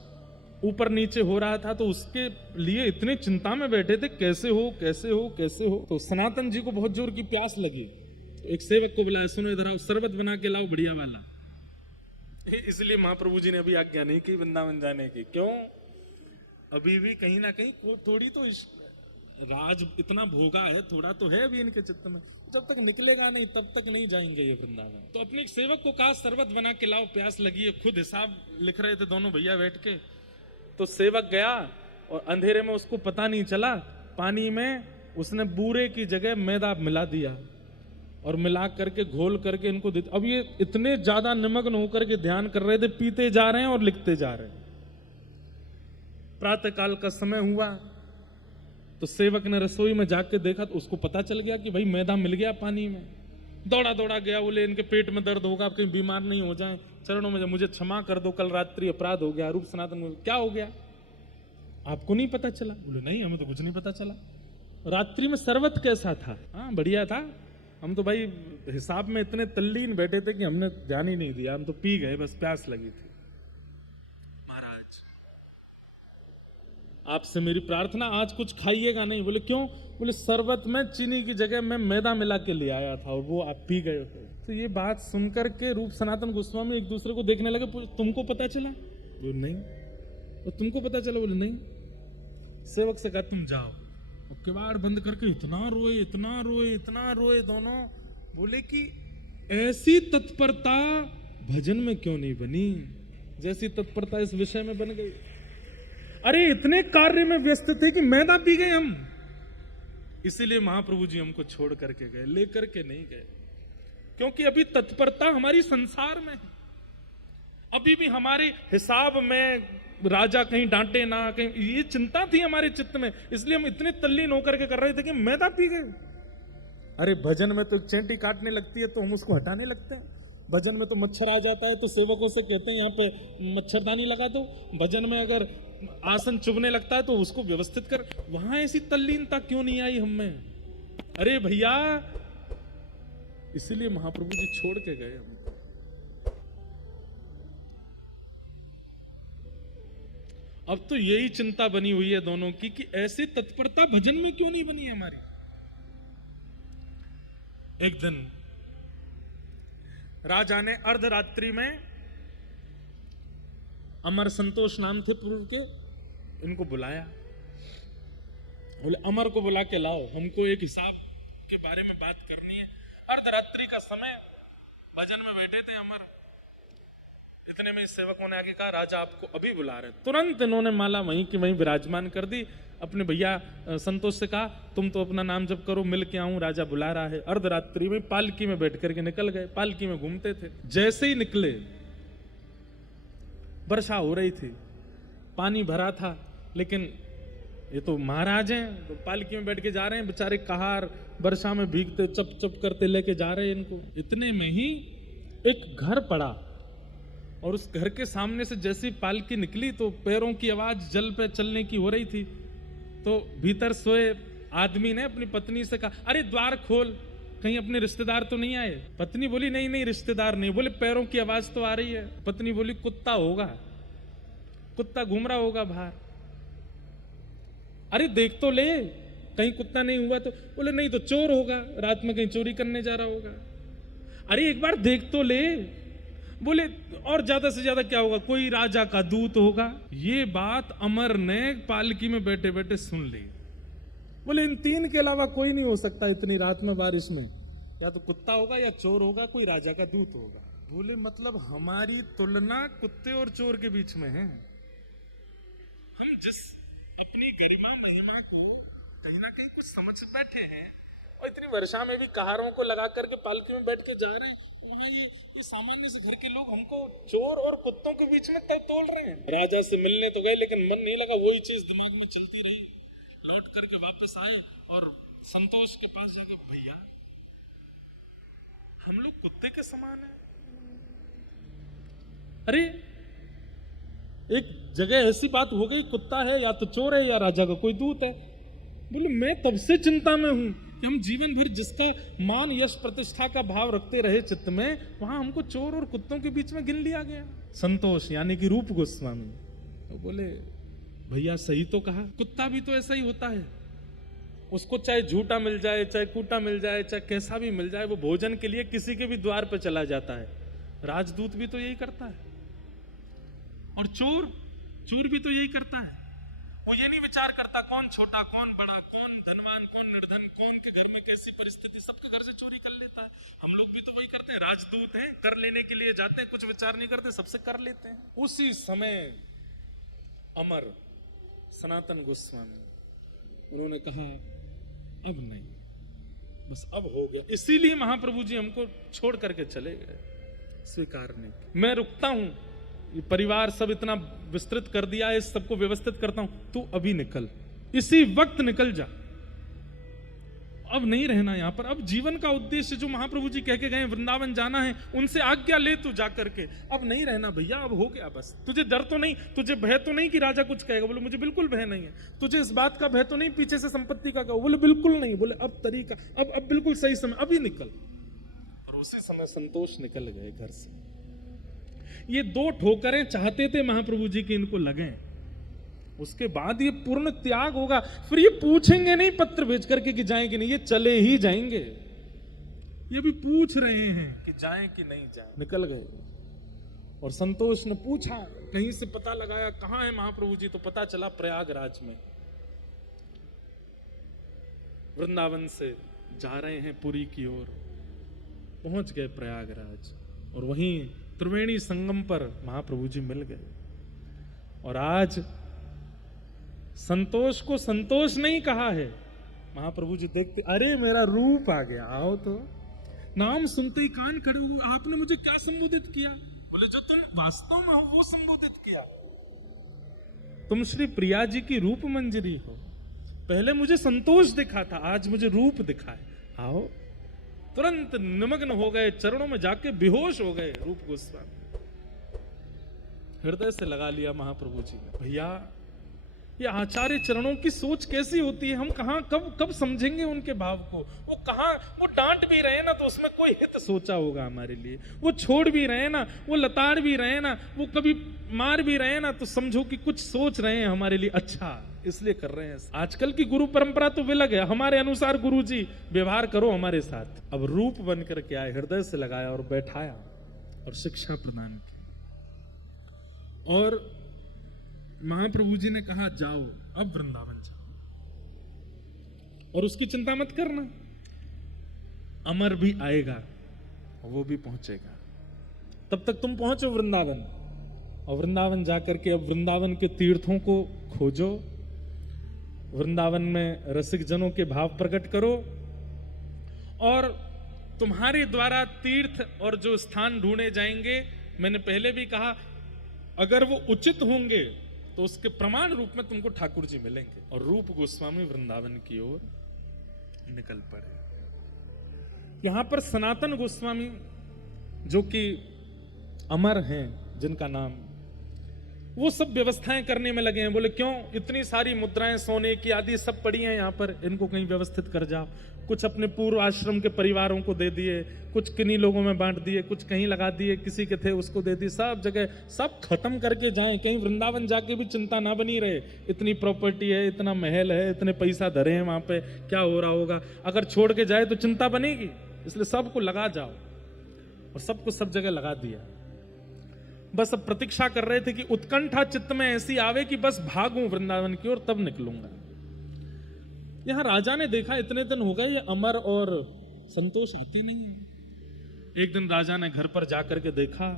ऊपर नीचे हो रहा था, तो उसके लिए इतने चिंता में बैठे थे, कैसे हो कैसे हो कैसे हो। तो सनातन जी को बहुत जोर की प्यास लगी, तो एक सेवक को बुलाया, सुनो इधर आओ, शरबत बना के लाओ बढ़िया वाला। इसलिए महाप्रभु जी ने अभी आज्ञा नहीं की वृंदावन जाने की। क्यों? अभी भी कहीं ना कहीं थोड़ी तो राज इतना भोगा है, थोड़ा तो है अभी इनके चित्त में, जब तक निकलेगा नहीं तब तक नहीं जाएंगे ये वृंदावन। तो अपने एक सेवक को कहा शरबत बना के लाओ, प्यास लगी है। खुद हिसाब लिख रहे थे दोनों भैया बैठ के। तो सेवक गया और अंधेरे में उसको पता नहीं चला, पानी में उसने बूरे की जगह मैदा मिला दिया और मिला करके घोल करके इनको दे। अब ये इतने ज्यादा निमग्न होकर के ध्यान कर रहे थे, पीते जा रहे हैं और लिखते जा रहे हैं। प्रातः काल का समय हुआ तो सेवक ने रसोई में जाके देखा, तो उसको पता चल गया कि भाई मैदा मिल गया पानी में। दौड़ा दौड़ा गया, बोले इनके पेट में दर्द होगा, आप कहीं बीमार नहीं हो जाएं, चरणों में मुझे क्षमा कर दो, कल रात्रि अपराध हो गया। रूप सनातन क्या हो गया, आपको नहीं पता चला? बोले नहीं हमें तो कुछ नहीं पता चला। रात्रि में शरबत कैसा था? हाँ बढ़िया था, हम तो भाई हिसाब में इतने तल्लीन बैठे थे कि हमने ध्यान ही नहीं दिया, हम तो पी गए, बस प्यास लगी थी। महाराज आपसे मेरी प्रार्थना, आज कुछ खाइएगा नहीं। बोले क्यों? बोले शरबत में चीनी की जगह मैं मैदा मिला के ले आया था और वो आप पी गए हो। तो ये बात सुनकर के रूप सनातन गोस्वामी एक दूसरे को देखने लगे, तुमको पता चला? बोले नहीं। और तुमको पता चला? बोले नहीं। सेवक से कहा तुम जाओ, और किवाड़ बंद करके इतना रोए इतना रोए इतना रोए दोनों। बोले कि ऐसी तत्परता भजन में क्यों नहीं बनी जैसी तत्परता इस विषय में बन गई। अरे इतने कार्य में व्यस्त थे कि मैदा पी गए हम, इसीलिए महाप्रभु जी हमको छोड़ करके गए, लेकर के नहीं गए, क्योंकि अभी तत्परता हमारी संसार में है। अभी भी हमारे हिसाब में राजा कहीं डांटे ना, कहीं, ये चिंता थी हमारे चित्त में, इसलिए हम इतने तल्लीन होकर के कर रहे थे कि मैदा पी गए। अरे भजन में तो एक चेंटी काटने लगती है तो हम उसको हटाने लगते हैं। भजन में तो मच्छर आ जाता है तो सेवकों से कहते हैं यहाँ पे मच्छरदानी लगा दो। भजन में अगर आसन चुभने लगता है तो उसको व्यवस्थित कर। वहां ऐसी तल्लीनता क्यों नहीं आई हम में? अरे भैया, इसीलिए महाप्रभु जी छोड़ के गए हमको। अब तो यही चिंता बनी हुई है दोनों की कि ऐसी तत्परता भजन में क्यों नहीं बनी हमारी। एक दिन राजा ने अर्धरात्रि में, अमर संतोष नाम थे पूर्व के, इनको बुलाया। बोले अमर को बुला के लाओ, हमको एक हिसाब के बारे में बात करनी है। अर्धरात्रि का समय, भजन में बैठे थे अमर। इतने में सेवकों ने आगे कहा राजा आपको अभी बुला रहे। तुरंत इन्होंने माला वहीं की वहीं विराजमान कर दी। अपने भैया संतोष से कहा तुम तो अपना नाम जप करो, मिल के आऊं, राजा बुला रहा है। अर्धरात्रि में पालकी में बैठ करके निकल गए। पालकी में घूमते थे। जैसे ही निकले वर्षा हो रही थी, पानी भरा था, लेकिन ये तो महाराज हैं, तो पालकी में बैठ के जा रहे हैं बेचारे, कहार वर्षा में भीगते चप चप करते लेके जा रहे हैं इनको। इतने में ही एक घर पड़ा और उस घर के सामने से जैसी पालकी निकली तो पैरों की आवाज जल पे चलने की हो रही थी। तो भीतर सोए आदमी ने अपनी पत्नी से कहा अरे द्वार खोल, कहीं अपने रिश्तेदार तो नहीं आए। पत्नी बोली नहीं नहीं रिश्तेदार नहीं। बोले पैरों की आवाज तो आ रही है। पत्नी बोली कुत्ता होगा, कुत्ता घूम रहा होगा बाहर। अरे देख तो ले, कहीं कुत्ता नहीं हुआ तो। बोले नहीं तो चोर होगा, रात में कहीं चोरी करने जा रहा होगा। अरे एक बार देख तो ले। बोले और ज्यादा से ज्यादा क्या होगा, कोई राजा का दूत होगा। ये बात अमर ने पालकी में बैठे बैठे सुन ली। बोले इन तीन के अलावा कोई नहीं हो सकता इतनी रात में बारिश में, या तो कुत्ता होगा या चोर होगा, कोई राजा का दूत होगा। बोले मतलब हमारी तुलना कुत्ते और चोर के बीच में है। हम जिस अपनी गरिमा महिमा को कहीं ना कहीं कुछ समझ बैठे हैं, और इतनी वर्षा में भी कहारों को लगा करके पालकी में बैठ के जा रहे हैं, वहां ये सामान्य से घर के लोग हमको चोर और कुत्तों के बीच में तोल रहे हैं। राजा से मिलने तो गए लेकिन मन नहीं लगा, वही चीज दिमाग में चलती रही। लौट करके वापस आए और संतोष के पास जाके भैया हम लोग कुत्ते के समान हैं। अरे एक जगह ऐसी बात हो गई, कुत्ता है या तो चोर है या राजा का कोई दूत है। बोले मैं तब से चिंता में हूं कि हम जीवन भर जिसका मान यश प्रतिष्ठा का भाव रखते रहे चित्त में, वहां हमको चोर और कुत्तों के बीच में गिन लिया गया। संतोष यानी कि रूप गोस्वामी तो बोले भैया सही तो कहा, कुत्ता भी तो ऐसा ही होता है। उसको चाहे झूठा मिल जाए, चाहे कूटा मिल जाए, चाहे कैसा भी मिल जाए, वो भोजन के लिए किसी के भी द्वार पर चला जाता है। राजदूत भी तो यही करता है, और चोर भी तो यही करता है। वो ये नहीं विचार करता कौन छोटा कौन बड़ा, कौन धनवान कौन निर्धन, कौन के घर में कैसी परिस्थिति, सबके घर से चोरी कर लेता है। हम लोग भी तो वही करते हैं। राजदूत हैं, कर लेने के लिए जाते हैं, कुछ विचार नहीं करते, सबसे कर लेते हैं। उसी समय अमर सनातन गोस्वामी उन्होंने कहा अब नहीं, बस अब हो गया। इसीलिए महाप्रभु जी हमको छोड़ करके चले गए, स्वीकार नहीं। मैं रुकता हूं, परिवार सब इतना विस्तृत कर दिया है, इस सबको व्यवस्थित करता हूं, तू अभी निकल, इसी वक्त निकल जा, अब नहीं रहना यहां पर। अब जीवन का उद्देश्य जो महाप्रभु जी कह के गए वृंदावन जाना है, उनसे आज्ञा ले तू जा करके, अब नहीं रहना भैया, अब हो गया बस। तुझे डर तो नहीं, तुझे भय तो नहीं कि राजा कुछ कहेगा? बोले मुझे बिल्कुल भय नहीं है। तुझे इस बात का भय तो नहीं पीछे से संपत्ति का? बोले बिल्कुल नहीं। बोले अब तरीका, अब बिल्कुल सही समय, अभी निकल। और उसी समय संतोष निकल गए घर से। ये दो ठोकरें चाहते थे महाप्रभु जी की इनको लगे, उसके बाद ये पूर्ण त्याग होगा। फिर ये पूछेंगे नहीं पत्र भेज करके कि जाएं कि नहीं, ये चले ही जाएंगे। ये भी पूछ रहे हैं कि जाएं कि नहीं जाएं। निकल गए। और संतोष ने पूछा, कहीं से पता लगाया कहां है महाप्रभु जी, तो पता चला प्रयागराज में। वृंदावन से जा रहे हैं पुरी की ओर, पहुंच गए प्रयागराज, और वहीं त्रिवेणी संगम पर महाप्रभु जी मिल गए। और आज संतोष को संतोष नहीं कहा है, महाप्रभु जी देखते, अरे मेरा रूप आ गया, आओ तो। नाम सुनते ही कान खड़े हुए, आपने मुझे क्या संबोधित किया? बोले जो तुम वास्तव में हो वो संबोधित किया। तुम श्री प्रिया जी की रूप मंजरी हो। पहले मुझे संतोष दिखा था, आज मुझे रूप दिखा है, आओ। तुरंत निमग्न हो गए, चरणों में जाके बेहोश हो गए रूप गोस्वामी। हृदय से लगा लिया महाप्रभु जी ने, भैया ये आचार्य चरणों की सोच कैसी होती है, हम कहां कब कब समझेंगे उनके भाव को। वो कहां, वो डांट भी रहे ना तो उसमें कोई हित सोचा होगा हमारे लिए, वो छोड़ भी रहे ना, वो लताड़ भी रहे ना, वो कभी मार भी रहे ना, तो समझो कि कुछ सोच रहे हैं हमारे लिए अच्छा, इसलिए कर रहे हैं। आजकल की गुरु परंपरा तो विलग है, हमारे अनुसार गुरु जी व्यवहार करो हमारे साथ। अब रूप बन करके आए, हृदय से लगाया और बैठाया और शिक्षा प्रदान की। और महाप्रभु जी ने कहा जाओ अब वृंदावन जाओ, और उसकी चिंता मत करना, अमर भी आएगा वो भी पहुंचेगा, तब तक तुम पहुंचो वृंदावन। और वृंदावन जाकर के अब वृंदावन के तीर्थों को खोजो, वृंदावन में रसिक जनों के भाव प्रकट करो, और तुम्हारे द्वारा तीर्थ और जो स्थान ढूंढे जाएंगे, मैंने पहले भी कहा अगर वो उचित होंगे तो उसके प्रमाण रूप में तुमको ठाकुर जी मिलेंगे। और रूप गोस्वामी वृंदावन की ओर निकल पड़े। यहां पर सनातन गोस्वामी जो कि अमर हैं, जिनका नाम, वो सब व्यवस्थाएं करने में लगे हैं। बोले क्यों, इतनी सारी मुद्राएं सोने की आदि सब पड़ी हैं यहाँ पर, इनको कहीं व्यवस्थित कर जाओ। कुछ अपने पूर्व आश्रम के परिवारों को दे दिए, कुछ किन्हीं लोगों में बांट दिए, कुछ कहीं लगा दिए, किसी के थे उसको दे दिए, सब जगह सब खत्म करके जाएं। कहीं वृंदावन जाके भी चिंता ना बनी रहे, इतनी प्रॉपर्टी है, इतना महल है, इतने पैसा धरे हैं वहां पे, क्या हो रहा होगा, अगर छोड़ के जाए तो चिंता बनेगी, इसलिए सबको लगा जाओ। और सबको सब जगह लगा दिया। बस अब प्रतीक्षा कर रहे थे कि उत्कंठा चित्त में ऐसी आवे कि बस भागूं वृंदावन की ओर, तब निकलूंगा। यहां राजा ने देखा इतने दिन हो गए ये अमर और संतोष होती नहीं है। एक दिन राजा ने घर पर जाकर के देखा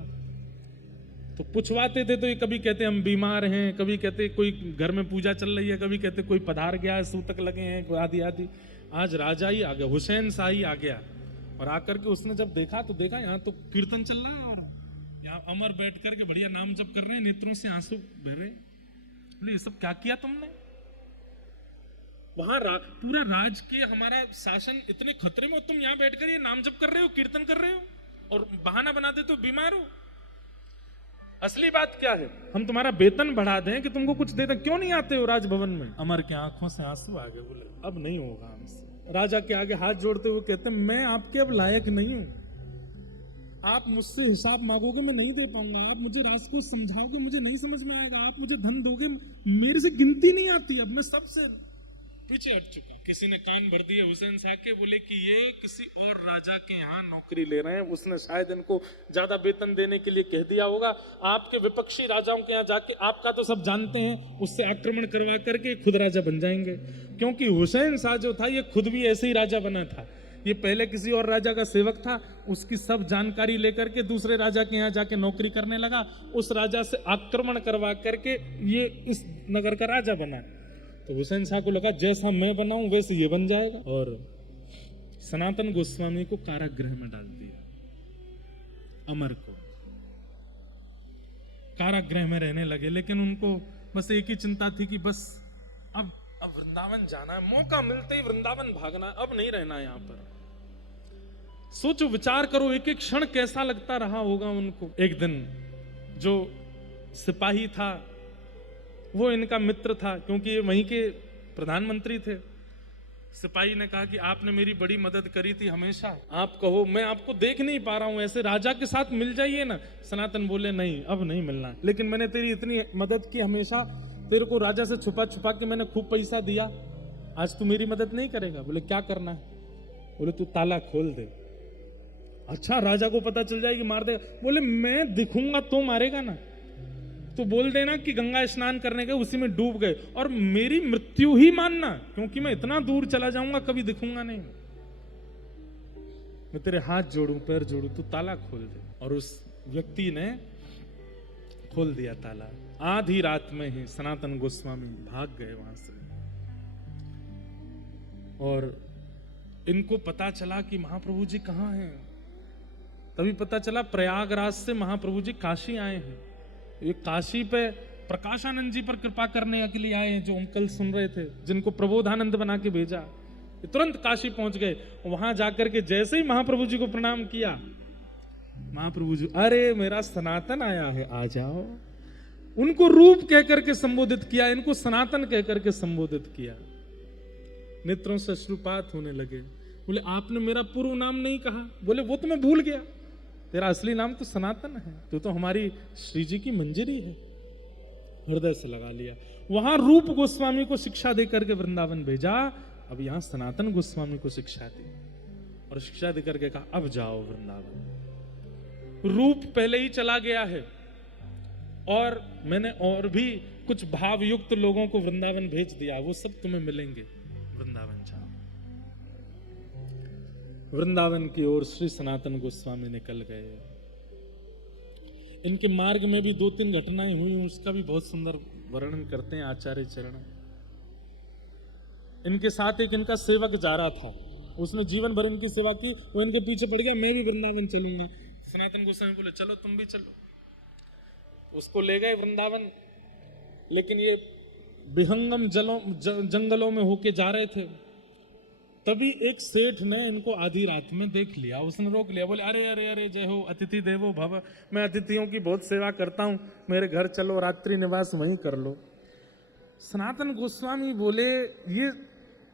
तो पूछवाते थे, तो ये कभी कहते हम बीमार हैं, कभी कहते कोई घर में पूजा चल रही है, कभी कहते कोई पधार गया है, सूतक लगे हैं, आदि आदि। आज राजा ही आ गया, हुसैन शाह ही आ गया। और आकर के उसने जब देखा तो देखा यहाँ तो कीर्तन चल रहा है और यहाँ अमर बैठ करके बढ़िया नाम जप कर रहे हैं, नेत्रों से आंसू बह रहे। बोले ये सब क्या किया तुमने? वहां पूरा राज के हमारा शासन इतने खतरे में, तुम यहाँ बैठकर ये नाम जप कर रहे हो, कीर्तन कर रहे हो और बहाना बना देते हो बीमार हो। असली बात क्या है, हम तुम्हारा वेतन बढ़ा दें कि तुमको कुछ दे दें, क्यों नहीं आते हो राजभवन में? अमर की आंखों से आंसू आ गए। बोले अब नहीं होगा हमसे। राजा के आगे हाथ जोड़ते हुए कहते मैं आपके अब लायक नहीं हूं, आप मुझसे हिसाब मांगोगे मैं नहीं दे पाऊंगा, आप मुझे राज को समझाओगे मुझे नहीं समझ में आएगा, आप मुझे धन दोगे मेरे से गिनती नहीं आती, अब मैं सबसे पीछे हट चुका। किसी ने कान भर दिए हुसैन साहब के, बोले कि ये किसी और राजा के यहाँ नौकरी ले रहे हैं, उसने शायद इनको ज्यादा वेतन देने के लिए कह दिया होगा। आपके विपक्षी राजाओं के यहाँ जाके, आपका तो सब जानते हैं, उससे आक्रमण करवा करके खुद राजा बन जाएंगे। क्योंकि हुसैन शाह जो था ये खुद भी ऐसे ही राजा बना था, ये पहले किसी और राजा का सेवक था, उसकी सब जानकारी लेकर के दूसरे राजा के यहाँ जाके नौकरी करने लगा, उस राजा से आक्रमण करवा करके ये इस नगर का राजा बना। तो हुसैन शाह को लगा जैसा मैं बनाऊं वैसे ये बन जाएगा, और सनातन गोस्वामी को कारागृह में डाल दिया। अमर को कारागृह में रहने लगे, लेकिन उनको बस एक ही चिंता थी कि बस अब वृंदावन जाना है, मौका मिलते ही वृंदावन भागना, अब नहीं रहना यहां पर। सोचो विचार करो, एक एक क्षण कैसा लगता रहा होगा उनको। एक दिन जो सिपाही था वो इनका मित्र था, क्योंकि ये वहीं के प्रधानमंत्री थे। सिपाही ने कहा कि आपने मेरी बड़ी मदद करी थी हमेशा, आप कहो मैं आपको देख नहीं पा रहा हूं, ऐसे राजा के साथ मिल जाइए ना। सनातन बोले नहीं अब नहीं मिलना, लेकिन मैंने तेरी इतनी मदद की हमेशा, तेरे को राजा से छुपा छुपा के मैंने खूब पैसा दिया, आज तू मेरी मदद नहीं करेगा? बोले क्या करना है? बोले तू ताला खोल दे। अच्छा राजा को पता चल जाएगी मार देगा? बोले मैं दिखूंगा तो मारेगा ना, तो बोल देना कि गंगा स्नान करने गए उसी में डूब गए, और मेरी मृत्यु ही मानना, क्योंकि मैं इतना दूर चला जाऊंगा कभी दिखूंगा नहीं। मैं तेरे हाथ जोड़ूं पैर जोड़ूं, तू ताला खोल दे। और उस व्यक्ति ने खोल दिया ताला। आधी रात में ही सनातन गोस्वामी भाग गए वहां से, और इनको पता चला कि महाप्रभु जी कहां हैं। तभी पता चला प्रयागराज से महाप्रभु जी काशी आए हैं। ये काशी पे प्रकाशानंद जी पर कृपा करने के लिए आए हैं, जो हम कल सुन रहे थे, जिनको प्रबोधानंद बना के भेजा। तुरंत काशी पहुंच गए। वहां जाकर के जैसे ही महाप्रभु जी को प्रणाम किया, महाप्रभु जी, अरे मेरा सनातन आया है, आ जाओ। उनको रूप कह करके संबोधित किया, इनको सनातन कह करके संबोधित किया। नेत्रों से अश्रुपात होने लगे। बोले आपने मेरा पूर्व नाम नहीं कहा। बोले वो तो मैं भूल गया, तेरा असली नाम तो सनातन है, तो हमारी श्री जी की मंजरी है। हृदय से लगा लिया। वहां रूप गोस्वामी को शिक्षा देकर के वृंदावन भेजा, अब यहां सनातन गोस्वामी को शिक्षा दी और शिक्षा देकर के कहा अब जाओ वृंदावन। रूप पहले ही चला गया है और मैंने और भी कुछ भावयुक्त लोगों को वृंदावन भेज दिया, वो सब तुम्हें मिलेंगे, वृंदावन जाओ। वृंदावन की ओर श्री सनातन गोस्वामी निकल गए। इनके मार्ग में भी 2-3 घटनाएं हुई, उसका भी बहुत सुंदर वर्णन करते हैं आचार्य चरण। इनके साथ एक इनका सेवक जा रहा था, उसने जीवन भर इनकी सेवा की, वो इनके पीछे पड़ गया, मैं भी वृंदावन चलूंगा। सनातन गोस्वामी बोले चलो तुम भी चलो। उसको ले गए वृंदावन, लेकिन ये विहंगम जंगलों में होके जा रहे थे। तभी एक सेठ ने इनको आधी रात में देख लिया, उसने रोक लिया। बोले अरे अरे अरे जय हो अतिथि देवो भव, मैं अतिथियों की बहुत सेवा करता हूं, मेरे घर चलो, रात्रि निवास वहीं कर लो। सनातन गोस्वामी बोले ये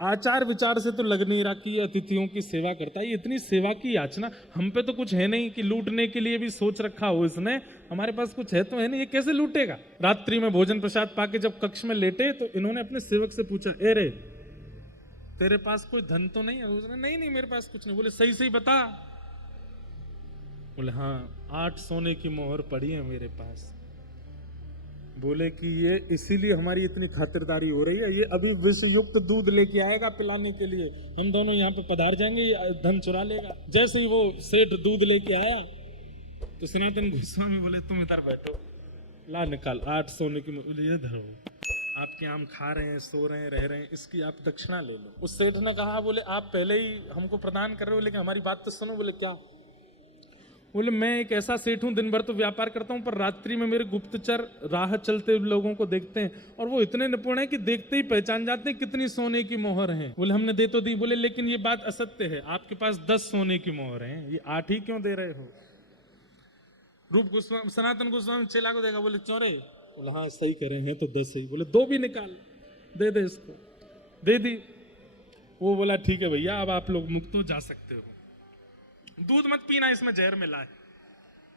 आचार विचार से तो लग नहीं रहा कि ये अतिथियों की सेवा करता है, ये इतनी सेवा की याचना हम पे तो कुछ है नहीं कि लूटने के लिए भी सोच रखा हो इसने, हमारे पास कुछ है तो है नहीं, ये कैसे लूटेगा। रात्रि में भोजन प्रसाद पाके जब कक्ष में लेटे तो इन्होंने अपने सेवक से पूछा, ए रे तेरे पास कोई धन तो नहीं है? उसने नहीं नहीं मेरे पास कुछ नहीं। बोले सही सही बता। बोले हाँ 8 सोने की मोहर पड़ी है मेरे पास। बोले कि ये इसीलिए हमारी इतनी खातिरदारी हो रही है, ये अभी विष युक्त दूध लेके आएगा पिलाने के लिए, हम दोनों यहाँ पे पधार जाएंगे, ये धन चुरा लेगा। जैसे ही वो सेठ दूध लेके आया तो सनातन गोस्वामी बोले तुम इधर बैठो, ला निकाल 8 सोने की। बोले ये धरो, आपके आम खा रहे हैं, सो रहे हैं, रह रहे हैं, इसकी आप दक्षिणा ले लो। उस सेठ ने कहा बोले आप पहले ही हमको प्रदान कर रहे हो, लेकिन हमारी बात तो सुनो। बोले क्या? बोले मैं एक ऐसा सेठ हूं, दिन भर तो व्यापार करता हूं, पर रात्रि में मेरे गुप्तचर राह चलते लोगों को देखते हैं और वो इतने निपुण हैं कि देखते ही पहचान जाते हैं कितनी सोने की मोहर है। बोले हमने दे तो दी। बोले लेकिन ये बात असत्य है, आपके पास 10 सोने की मोहर है, ये 8 ही क्यों दे रहे हो? रूप गोस्वामी सनातन गोस्वामी चेला को देखा, बोले चोरे। बोले हाँ सही कह रहे हैं तो 10 सही। बोले 2 भी निकाल, दे दे इसको। दे दी। वो बोला ठीक है भैया, अब आप लोग मुक्त हो, जा सकते हो, दूध मत पीना, इसमें जहर मिला है।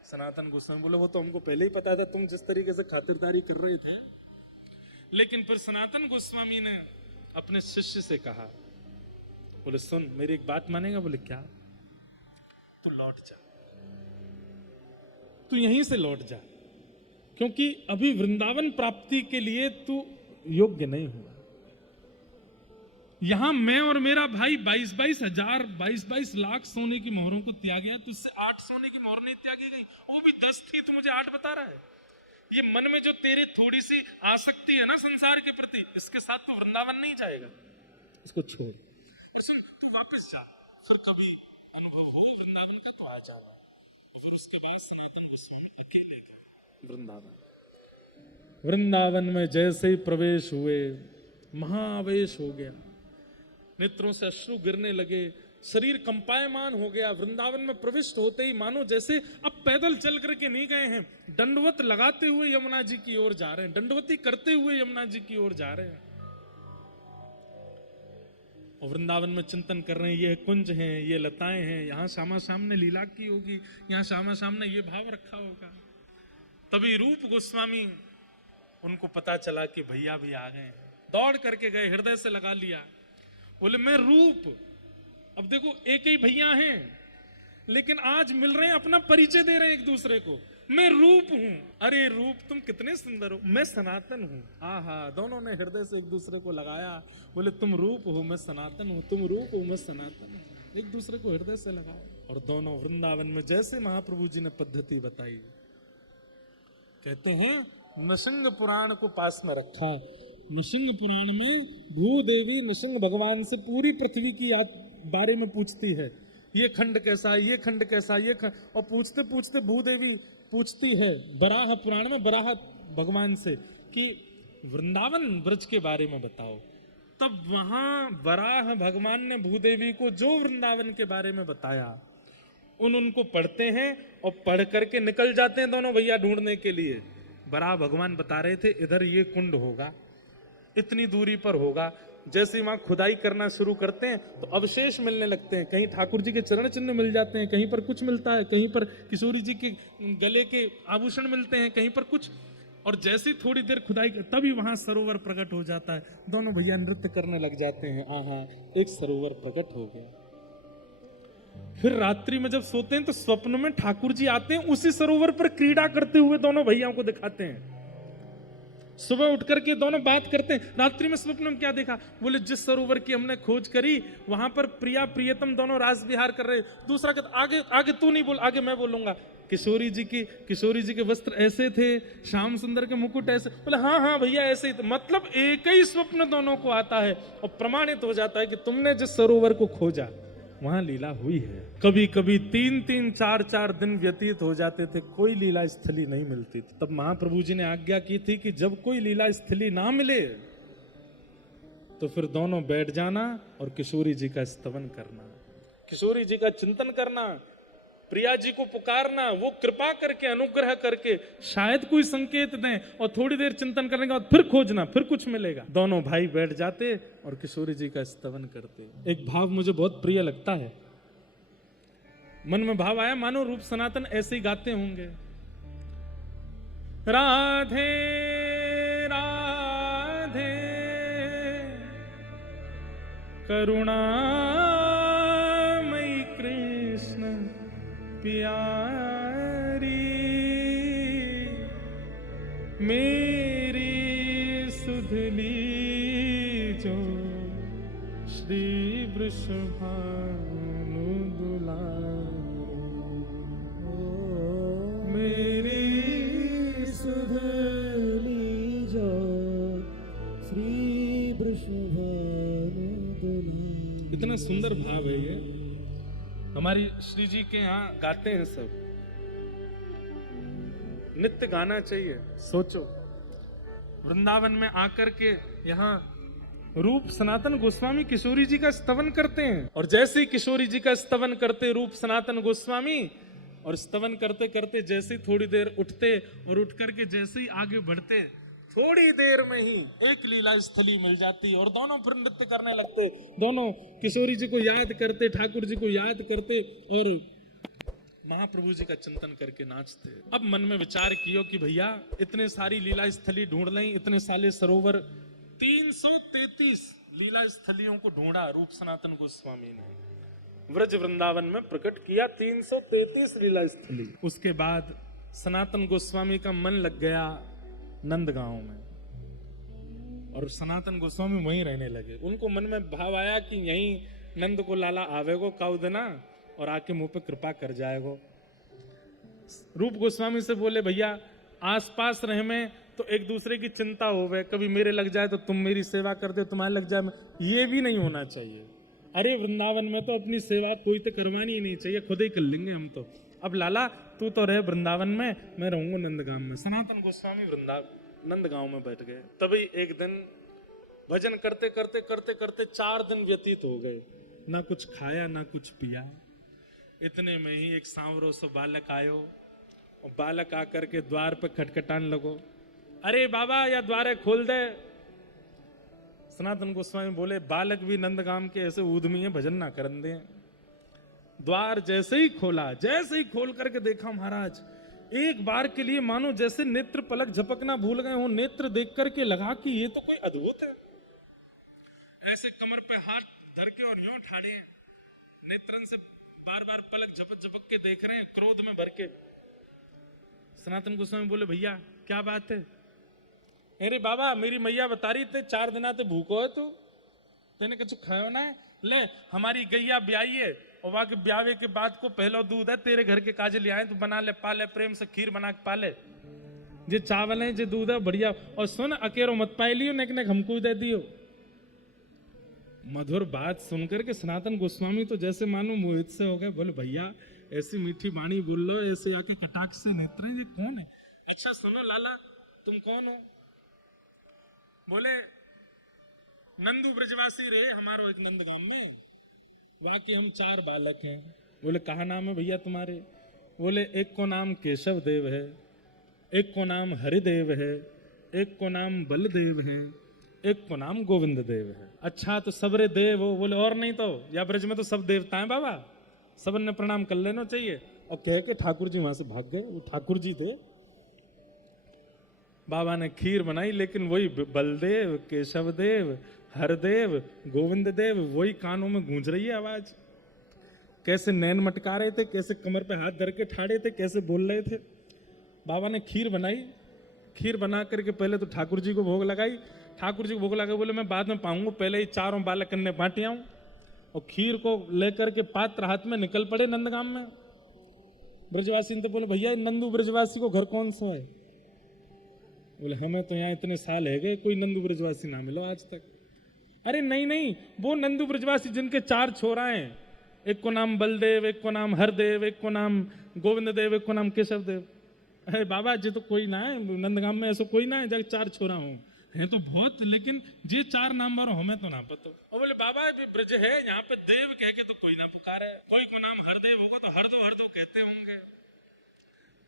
सनातन गोस्वामी बोले वो तो हमको पहले ही पता था, तुम जिस तरीके से खातिरदारी कर रहे थे। लेकिन फिर सनातन गोस्वामी ने अपने शिष्य से कहा, बोले सुन मेरी एक बात मानेगा? बोले क्या? तू लौट जा, तू यहीं से लौट जा, क्योंकि अभी वृंदावन प्राप्ति के लिए तू योग्य नहीं हुआ। यहां मैं और मेरा भाई 22-22 हजार 22-22 लाख सोने की मोहरों को त्यागा, तुझसे 8 सोने की मोहर नहीं त्यागी गई, वो भी 10 थी, तो मुझे 8 बता रहा है। ये मन में जो तेरे थोड़ी सी आसक्ति है ना संसार के प्रति, इसके साथ तो वृंदावन नहीं जाएगा, इसको छोड़। तू वापस जा, फिर कभी अनुभव हो वृंदावन का तो आ जाना। तो फिर उसके बाद सनातन गोस्वामी अकेले वृंदावन में जैसे ही प्रवेश हुए, महाआवेश हो गया, नेत्रों से अश्रु गिरने लगे, शरीर कंपायमान हो गया। वृंदावन में प्रविष्ट होते ही मानो जैसे अब पैदल चल करके नहीं गए हैं, दंडवत लगाते हुए यमुना जी की ओर जा रहे हैं, दंडवती करते हुए यमुना जी की ओर जा रहे हैं। और वृंदावन में चिंतन कर रहे हैं, ये कुंज हैं, ये लताएं हैं, यहाँ श्यामा सामने लीला की होगी, यहाँ श्यामा सामने ये भाव रखा होगा। तभी रूप गोस्वामी, उनको पता चला कि भैया भी आ गए, दौड़ करके गए, हृदय से लगा लिया। बोले मैं रूप, अब देखो एक ही भैया हैं, लेकिन आज मिल रहे हैं, अपना परिचय दे रहे हैं एक दूसरे को, मैं रूप हूं। अरे रूप तुम कितने सुंदर हो, मैं सनातन हूं। आहा, दोनों ने हृदय से एक दूसरे को लगाया। बोले तुम रूप हो, मैं सनातन हूं, तुम रूप हो, मैं सनातन हूं। एक दूसरे को हृदय से लगाओ। और दोनों वृंदावन में जैसे महाप्रभु जी ने पद्धति बताई, कहते हैं नृसिंह पुराण को पास में रखा। नृसिंह पुराण में भूदेवी नृसिंह भगवान से पूरी पृथ्वी की बारे में पूछती है, ये खंड कैसा है, ये खंड कैसा, ये खंड, और पूछते पूछते भूदेवी पूछती है बराह पुराण में बराह भगवान से कि वृंदावन ब्रज के बारे में बताओ। तब वहां वराह भगवान ने भूदेवी को जो वृंदावन के बारे में बताया उनको पढ़ते हैं और पढ़ करके निकल जाते हैं दोनों भैया ढूंढने के लिए। वराह भगवान बता रहे थे इधर ये कुंड होगा, इतनी दूरी पर होगा। जैसे वहां खुदाई करना शुरू करते हैं तो अवशेष मिलने लगते हैं, कहीं ठाकुर जी के चरण चिन्ह मिल जाते हैं, कहीं पर कुछ मिलता है, कहीं पर किशोरी जी के गले के आभूषण मिलते हैं, कहीं पर कुछ। और जैसे ही थोड़ी देर खुदाई तभी वहां सरोवर प्रकट हो जाता है। दोनों भैया नृत्य करने लग जाते हैं, आहा एक सरोवर प्रकट हो गया। फिर रात्रि में जब सोते हैं तो स्वप्न में ठाकुर जी आते हैं, उसी सरोवर पर क्रीड़ा करते हुए दोनों भैयाओं को दिखाते हैं। सुबह उठ करके दोनों बात करते हैं, रात्रि में स्वप्न में क्या देखा? बोले जिस सरोवर की हमने खोज करी वहां पर प्रिया प्रियतम दोनों रास विहार कर रहे। दूसरा कहता आगे आगे तू नहीं बोल, आगे मैं बोलूंगा। किशोरी जी के वस्त्र ऐसे थे, श्याम सुंदर के मुकुट ऐसे। बोले हाँ हाँ भैया ऐसे ही। मतलब एक ही स्वप्न दोनों को आता है और प्रमाणित हो जाता है कि तुमने जिस सरोवर को खोजा वहां लीला हुई है। कभी कभी 3-3 4-4 दिन व्यतीत हो जाते थे, कोई लीला स्थली नहीं मिलती थी। तब महाप्रभु जी ने आज्ञा की थी कि जब कोई लीला स्थली ना मिले तो फिर दोनों बैठ जाना और किशोरी जी का स्तवन करना, किशोरी जी का चिंतन करना, प्रिया जी को पुकारना। वो कृपा करके अनुग्रह करके शायद कोई संकेत दें और थोड़ी देर चिंतन करने के बाद फिर खोजना, फिर कुछ मिलेगा। दोनों भाई बैठ जाते और किशोरी जी का स्तवन करते। एक भाव मुझे बहुत प्रिय लगता है, मन में भाव आया मानो रूप सनातन ऐसे ही गाते होंगे। राधे राधे करुणामयी कृष्ण प्यारी, मेरी सुधली जो श्री वृषभानु दुलारी, मेरी सुधली जो श्री वृषभानु दुलारी। इतना सुंदर भाव है ये। हमारी श्री जी के यहाँ गाते हैं सब, नित्य गाना चाहिए। सोचो वृंदावन में आकर के यहाँ रूप सनातन गोस्वामी किशोरी जी का स्तवन करते हैं, और जैसे ही किशोरी जी का स्तवन करते रूप सनातन गोस्वामी, और स्तवन करते करते जैसे ही थोड़ी देर उठते और उठ करके जैसे ही आगे बढ़ते, थोड़ी देर में ही एक लीला स्थली मिल जाती और दोनों फिर नृत्य करने लगते। दोनों किशोरी जी को याद करते, ठाकुर जी को याद करते और महाप्रभु जी का चिंतन करके नाचते। अब मन में विचार कियो कि भैया इतने सारी लीला स्थली ढूंढ लें, इतने सारे सरोवर, 333 लीला स्थलियों को ढूंढा रूप सनातन गोस्वामी ने, व्रज वृंदावन में प्रकट किया 333 लीला स्थली। उसके बाद सनातन गोस्वामी का मन लग गया नंदगांव में, और सनातन गोस्वामी वहीं रहने लगे। उनको मन में भाव आया कि यहीं नंद को लाला आवेगो काउ देना और आके मुंह पे कृपा कर जाएगो। रूप गोस्वामी से बोले भैया आसपास रहे में तो एक दूसरे की चिंता होवे, कभी मेरे लग जाए तो तुम मेरी सेवा कर दे, तुम्हारे लग जाए, ये भी नहीं होना चाहिए। अरे वृंदावन में तो अपनी सेवा कोई तो करवानी ही नहीं चाहिए, खुद ही कर लेंगे हम तो। अब लाला तू तो रहे वृंदावन में, मैं रहूंगा नंदगांव में। सनातन गोस्वामी नंदगांव में बैठ गए। तभी एक दिन भजन करते करते करते करते 4 दिन व्यतीत हो गए, ना कुछ खाया ना कुछ पिया। इतने में ही एक सांवरो सो बालक आयो, और बालक आकर के द्वार पे खटखटान लगो, अरे बाबा या द्वारे खोल दे। सनातन गोस्वामी बोले बालक भी नंदगांव के ऐसे ऊधमी है, भजन ना करन दे। द्वार जैसे ही खोला, जैसे ही खोल करके देखा महाराज, एक बार के लिए मानो जैसे नेत्र पलक झपकना भूल गए हो, नेत्र देख करके लगा कि ये तो कोई अद्भुत है। ऐसे कमर पे हाथ धर के और यूं ठाड़े हैं, नेत्रन से बार बार पलक झपक झपक के देख रहे हैं, क्रोध में भर के। सनातन गोस्वामी बोले भैया क्या बात है? अरे बाबा मेरी मैया बता रही थे 4 दिन ते भूखो है तू, तेने कुछ खायो ना है, ले हमारी गैया ब्याई है और वहां के ब्यावे के बाद को पहलो दूध है, तेरे घर के काजे ले आए, तू बना ले, पाले, प्रेम से खीर बना के पाले। जे चावल है जे दूध है बढ़िया, और सुन अकेरो मत पाई लियो, नेक नेक हमको दे दियो। मधुर बात सुनकर के सनातन गोस्वामी तो जैसे मानो मोहित से हो गए। बोले भैया ऐसी मीठी वाणी बोल लो, ऐसे आके कटाक्ष से नेत्र, ये कौन है? अच्छा सुनो लाला तुम कौन हो? बोले नंदू ब्रजवासी रहे हमारो एक नंदगाम में। बाकी हम 4 बालक हैं। बोले कहा नाम है भैया तुम्हारे? बोले एक को नाम केशव देव है, एक को नाम हरिदेव है, एक को नाम बलदेव है, एक को नाम गोविंद देव है। अच्छा तो सबरे देव हो? बोले और नहीं तो, या ब्रज में तो सब देवता हैं बाबा, सबन ने प्रणाम कर लेना चाहिए। और कह के ठाकुर जी वहां से भाग गए। वो ठाकुर जी थे। बाबा ने खीर बनाई, लेकिन वही बलदेव, केशव देव, हरदेव, गोविंद देव वही कानों में गूंज रही है आवाज। कैसे नैन मटका रहे थे, कैसे कमर पे हाथ धर के ठाड़े थे, कैसे बोल रहे थे। बाबा ने खीर बनाई, खीर बना करके पहले तो ठाकुर जी को भोग लगाई। ठाकुर जी को भोग लगा, बोले मैं बाद में पाऊंगा, पहले ही 4 बालक कन्ने बांट आऊं। और खीर को लेकर के पात्र हाथ में निकल पड़े नंदगाम में। ब्रजवासी ने बोले भैया नंदू ब्रजवासी को घर कौन सा है? बोले हमें तो यहाँ इतने साल है गए, कोई नंदू ब्रजवासी ना मिलो आज तक। अरे नहीं नहीं, वो नंदू ब्रजवासी जिनके 4 छोरा हैं, एक को नाम बलदेव, एक को नाम हरदेव, एक को नाम गोविंद देव, एक को नाम केशव देव। अरे बाबा जी तो कोई ना है नंदगाम में, ऐसा कोई ना है जब 4 छोरा हो। है तो बहुत, लेकिन जे 4 नाम मारो हमें तो ना पता। और बोले बाबा ब्रज है यहाँ पे देव कह के तो कोई ना पुकारे। कोई को नाम हरदेव होगा तो हरदो कहते होंगे,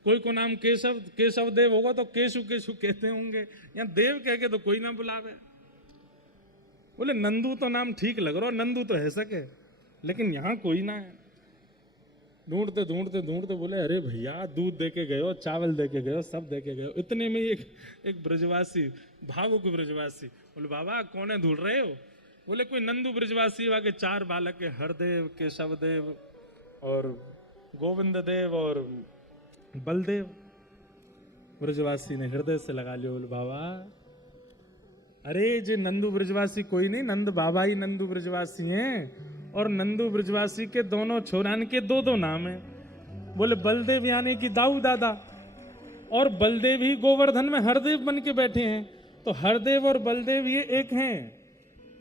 कोई को नाम केशव देव होगा तो केशु केशु कहते होंगे। यहाँ देव कह के तो कोई ना बुलावे। बोले नंदू तो नाम ठीक लग रहा, नंदू तो है सके, लेकिन यहाँ कोई ना है। ढूंढते ढूंढते ढूंढते बोले अरे भैया दूध दे के गए हो, चावल दे के गए हो, सब दे के गए हो। इतने में एक ब्रजवासी, भावुक ब्रजवासी, बोले बाबा कौन है ढूंढ रहे हो? बोले कोई नंदू ब्रजवासी वाके 4 बालक है, हरदेव, केशव देव और गोविंद देव और बलदेव। ब्रजवासी ने हृदय से लगा लिया। बोले बाबा अरे जे नंदू ब्रजवासी कोई नहीं, नंद बाबा ही नंदू ब्रजवासी हैं। और नंदू ब्रजवासी के दोनों छोरान के 2 नाम है। बोले बलदेव यानी कि दाऊ दादा, और बलदेव ही गोवर्धन में हरदेव बन के बैठे हैं, तो हरदेव और बलदेव ये एक हैं।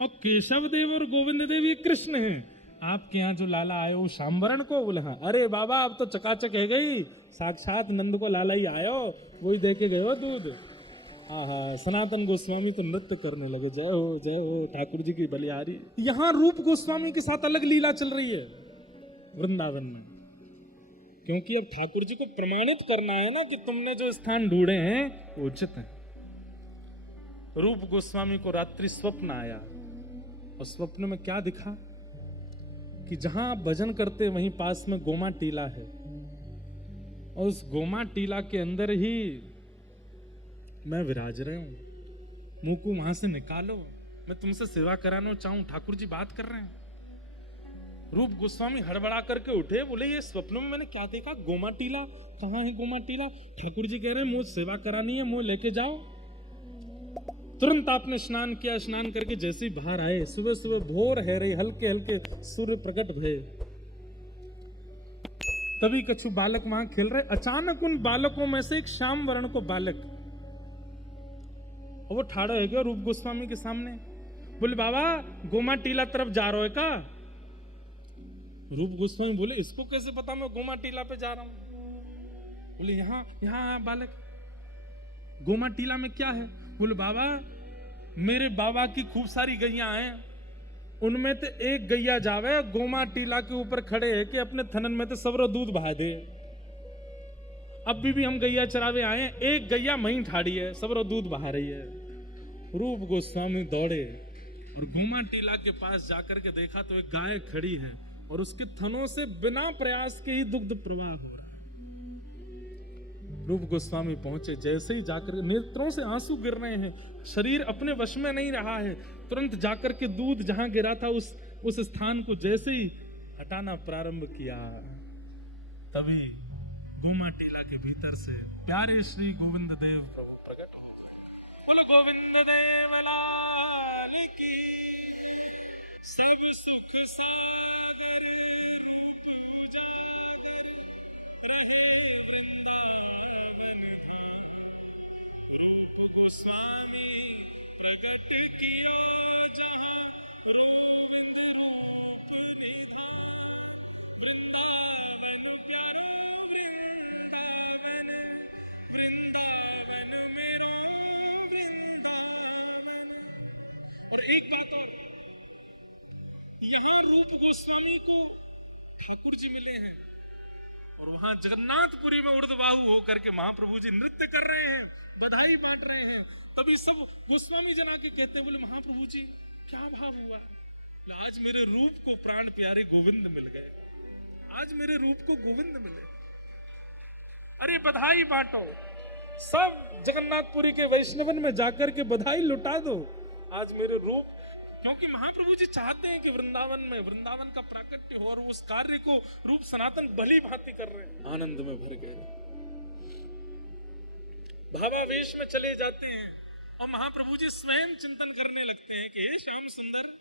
और केशव देव और गोविंद देव ये कृष्ण हैं। आपके यहाँ जो लाला आए वो शामवरण को? बोले हाँ। अरे बाबा अब तो चकाचक है गई, साक्षात नंद को लाला ही आयो, वही दे के गए हो दूध। हाँ, सनातन गोस्वामी तो नृत्य करने लगे, जय हो ठाकुर जी की बलिहारी। यहाँ रूप गोस्वामी के साथ अलग लीला चल रही है वृंदावन में, क्योंकि अब ठाकुर जी को प्रमाणित करना है ना कि तुमने जो स्थान ढूंढे हैं वो उचित है। रूप गोस्वामी को रात्रि स्वप्न आया, और स्वप्न में क्या दिखा कि जहां आप भजन करते वहीं पास में गोमा टीला है, और उस गोमा टीला के अंदर ही मैं विराज रहे हूं। मुंह को वहां से निकालो, मैं तुमसे सेवा कराना चाहूं। ठाकुर जी बात कर रहे हैं। रूप गोस्वामी हड़बड़ा करके उठे, बोले ये स्वप्न में मैंने क्या देखा? गोमा टीला? कहां है गोमा टीला? ठाकुर जी कह रहे हैं मुझे सेवा करानी है, मुझे लेके जाओ। तुरंत आपने स्नान किया, स्नान करके जैसे ही बाहर आए, सुबह सुबह भोर है रही, हल्के हल्के सूर्य प्रकट भये। तभी कछु बालक वहां खेल रहे। अचानक उन बालकों में से एक श्याम वर्ण को बालक, और वो ठाड़ा है क्या रूप गोस्वामी के सामने। बोले बाबा गोमा टीला तरफ जा रहे हो का? रूप गोस्वामी बोले इसको कैसे पता मैं गोमा टीला पे जा रहा हूं? बोले यहाँ बालक, गोमा टीला में क्या है? बोले बाबा मेरे बाबा की खूब सारी गैया हैं, उनमें तो एक गैया जावे गोमा टीला के ऊपर खड़े है कि अपने थनन में तो सबरो दूध बहा दे। अब भी हम गैया चरावे आए हैं, एक गैया मही ठाड़ी है, सबरो दूध बहा रही है। रूप गोस्वामी दौड़े और गोमा टीला के पास जाकर के देखा तो एक गाय खड़ी है, और उसके थनों से बिना प्रयास के ही दुग्ध प्रवाह हो रहा है। रूप गोस्वामी पहुंचे, जैसे ही जाकर नेत्रों से आंसू गिर रहे हैं, शरीर अपने वश में नहीं रहा है। तुरंत जाकर के दूध जहां गिरा था उस स्थान को जैसे ही हटाना प्रारंभ किया, तभी गोमा टीला के भीतर से प्यारे श्री गोविंद देव प्रभु प्रकट हो गए। बोलो गोविंद देव लाल की। सब सुख सागर रूप जागर रहे वृंदावन धाम। रूप गोस्वामी प्रकट किया जहाँ गोविंद रूप निधान। और एक एक बात और, यहां रूप गोस्वामी को ठाकुर जी मिले हैं और वहां जगन्नाथपुरी में उर्दबाहु होकर के महाप्रभु जी नृत्य कर रहे हैं, बधाई बांट रहे हैं। तभी सब गोस्वामी जना के कहते हैं, बोले महाप्रभु जी क्या भाव हुआ? आज मेरे रूप को प्राण प्यारे गोविंद मिल गए, आज मेरे रूप को गोविंद मिले। अरे बधाई बांटो, सब जगन्नाथपुरी के वैष्णवन में जाकर के बधाई लुटा दो, आज मेरे रूप, क्योंकि महाप्रभु जी चाहते हैं कि वृंदावन में वृंदावन का प्राकट्य हो और उस कार्य को रूप सनातन भली भांति कर रहे हैं। आनंद में भर गए, भावावेश में चले जाते हैं और महाप्रभु जी स्वयं चिंतन करने लगते हैं कि हे श्याम सुंदर,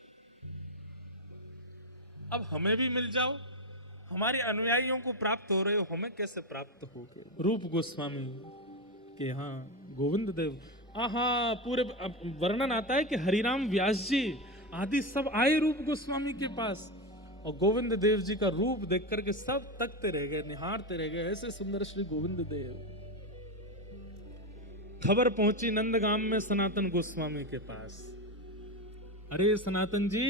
अब हमें भी मिल जाओ, हमारे अनुयायियों को प्राप्त हो रहे हो, हमें कैसे प्राप्त होगे? रूप गोस्वामी के यहाँ गोविंद देव, आहा, पूरे वर्णन आता है कि हरिराम व्यास जी आदि सब आए रूप गोस्वामी के पास और गोविंद देव जी का रूप देख करके सब तकते रह गए, निहारते रह गए, ऐसे सुंदर श्री गोविंद देव। खबर पहुंची नंदगाम में सनातन गोस्वामी के पास, अरे सनातन जी,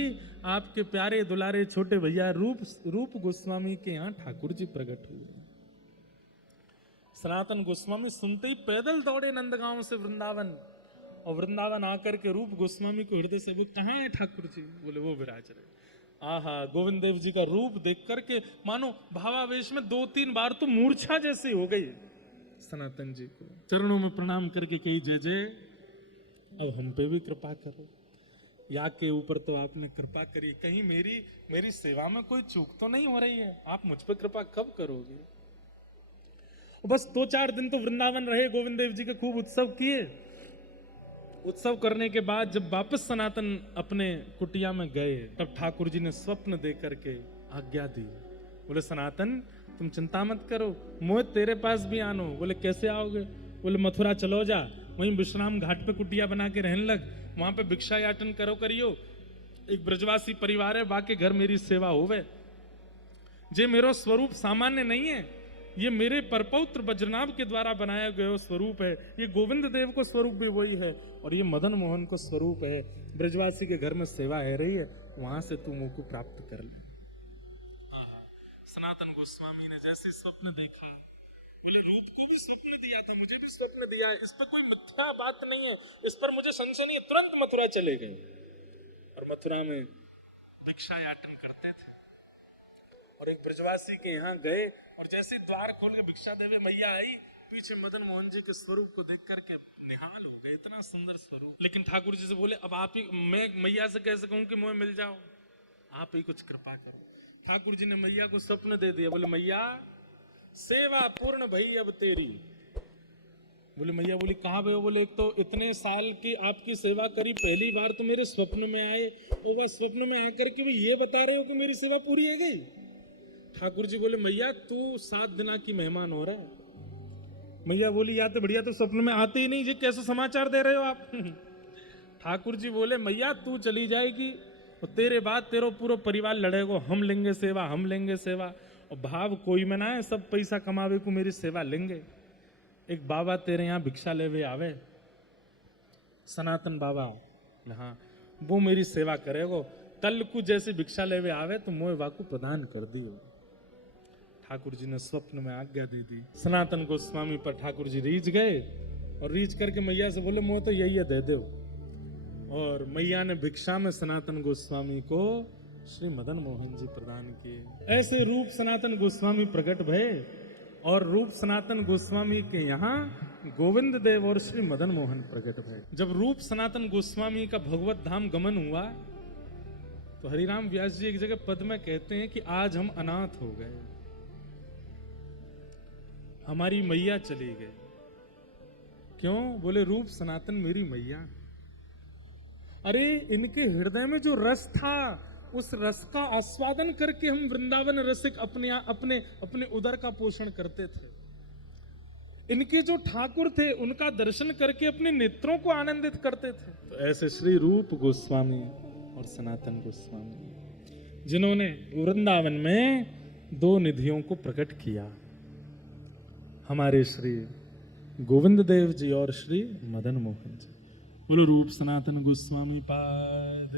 आपके प्यारे दुलारे छोटे भैया रूप गोस्वामी के यहाँ ठाकुर जी प्रकट हुए। सनातन गोस्वामी सुनते ही पैदल दौड़े नंदगांव से वृंदावन, और वृंदावन आकर के रूप गोस्वामी को हृदय से, वो कहाँ है ठाकुर जी? बोले वो विराज रहे। आहा, गोविंद देव जी का रूप देख करके मानो भावावेश में 2-3 बार तो मूर्छा जैसी हो गई। सनातन जी को चरणों में प्रणाम करके कही, जय जय, अब हम पे भी कृपा करो, या के ऊपर तो आपने कृपा करी, कहीं मेरी सेवा में कोई चूक तो नहीं हो रही है, आप मुझ पे कृपा कब करोगे? बस 2-4 दिन तो वृंदावन रहे, गोविंद देव जी के खूब उत्सव किए। उत्सव करने के बाद जब वापस सनातन अपने कुटिया में गए, तब ठाकुर जी ने स्वप्न दे करके आज्ञा दी, बोले सनातन तुम चिंता मत करो, मोह तेरे पास भी आनो। बोले कैसे आओगे? बोले मथुरा चलो जा, वहीं विश्राम घाट पे कुटिया बना के रहने लग, वहां पे भिक्षा याटन करियो, एक ब्रजवासी परिवार है, बाकी घर मेरी सेवा होवे। जे मेरो स्वरूप सामान्य नहीं है, ये मेरे परपौत्र वज्रनाभ के द्वारा बनाया गया स्वरूप है, ये गोविंद देव को स्वरूप भी वही है और ये मदन मोहन को स्वरूप है। ब्रजवासी के घर में सेवा है रही है, वहां से तू मुझको प्राप्त कर ले। सनातन गोस्वामी ने जैसे स्वप्न देखा, बोले रूप को भी स्वप्न दिया था, मुझे भी स्वप्न दिया है, इस पर कोई मिथ्या बात नहीं है, इस पर मुझे संशय नहीं है। तुरंत मथुरा चले गए और मथुरा में भिक्षा याटन करते थे और एक ब्रजवासी के यहाँ गए और जैसे द्वार खोल के भिक्षा देवे मैया आई, पीछे मदन मोहन जी के स्वरूप को देख करके निहाल हो गए, इतना सुंदर स्वरूप। लेकिन ठाकुर जी से बोले अब आप ही, मैं मैया से कैसे कहूं कि मुझे मिल जाओ, आप ही कुछ कृपा करो। ठाकुर जी ने मैया को स्वप्न दे दिया, बोले मैया सेवा पूर्ण भई अब तेरी। बोले मैया बोली कहाँ भई? बोले एक तो इतने साल की आपकी सेवा करी, पहली बार तो मेरे स्वप्न में आए और वह स्वप्न में आकर के भी ये बता रहे हो कि मेरी सेवा पूरी है गई। ठाकुर जी बोले मैया तू 7 दिन की मेहमान हो रहा है। मैया बोली या तो बढ़िया, तो स्वप्न में आते ही नहीं, ये कैसे समाचार दे रहे हो आप? ठाकुर जी बोले मैया तू चली जाएगी और तेरे बाद तेरा पूरा परिवार लड़ेगा, हम लेंगे सेवा, हम लेंगे सेवा। और भाव कोई में ना है, सब पैसा कमावे को मेरी सेवा लेंगे। एक बाबा तेरे यहाँ भिक्षा लेवे आवे, सनातन बाबा, हाँ वो मेरी सेवा करेगो, कल को जैसे भिक्षा लेवे आवे तो मोह वाकु प्रदान कर दियो। ठाकुर जी ने स्वप्न में आज्ञा दे दी। सनातन गोस्वामी पर ठाकुर जी रीझ गए और रीझ करके मैया से बोले मोह तो यही है, दे दो। और मैया ने भिक्षा में सनातन गोस्वामी को श्री मदन मोहन जी प्रदान किए। ऐसे रूप सनातन गोस्वामी प्रकट भये और रूप सनातन गोस्वामी के यहाँ गोविंद देव और श्री मदन मोहन प्रकट भये। जब रूप सनातन गोस्वामी का भगवत धाम गमन हुआ तो हरिराम व्यास जी एक जगह पद में कहते हैं कि आज हम अनाथ हो गए, हमारी मैया चली गई। क्यों? बोले रूप सनातन मेरी मैया। अरे इनके हृदय में जो रस था, उस रस का आस्वादन करके हम वृंदावन रसिक अपने उदर का पोषण करते थे। इनके जो ठाकुर थे उनका दर्शन करके अपने नेत्रों को आनंदित करते थे। तो ऐसे श्री रूप गोस्वामी और सनातन गोस्वामी जिन्होंने वृंदावन में 2 निधियों को प्रकट किया, हमारे श्री गोविंद देव जी और श्री मदन मोहन जी। बोलो रूप सनातन गोस्वामी पाद।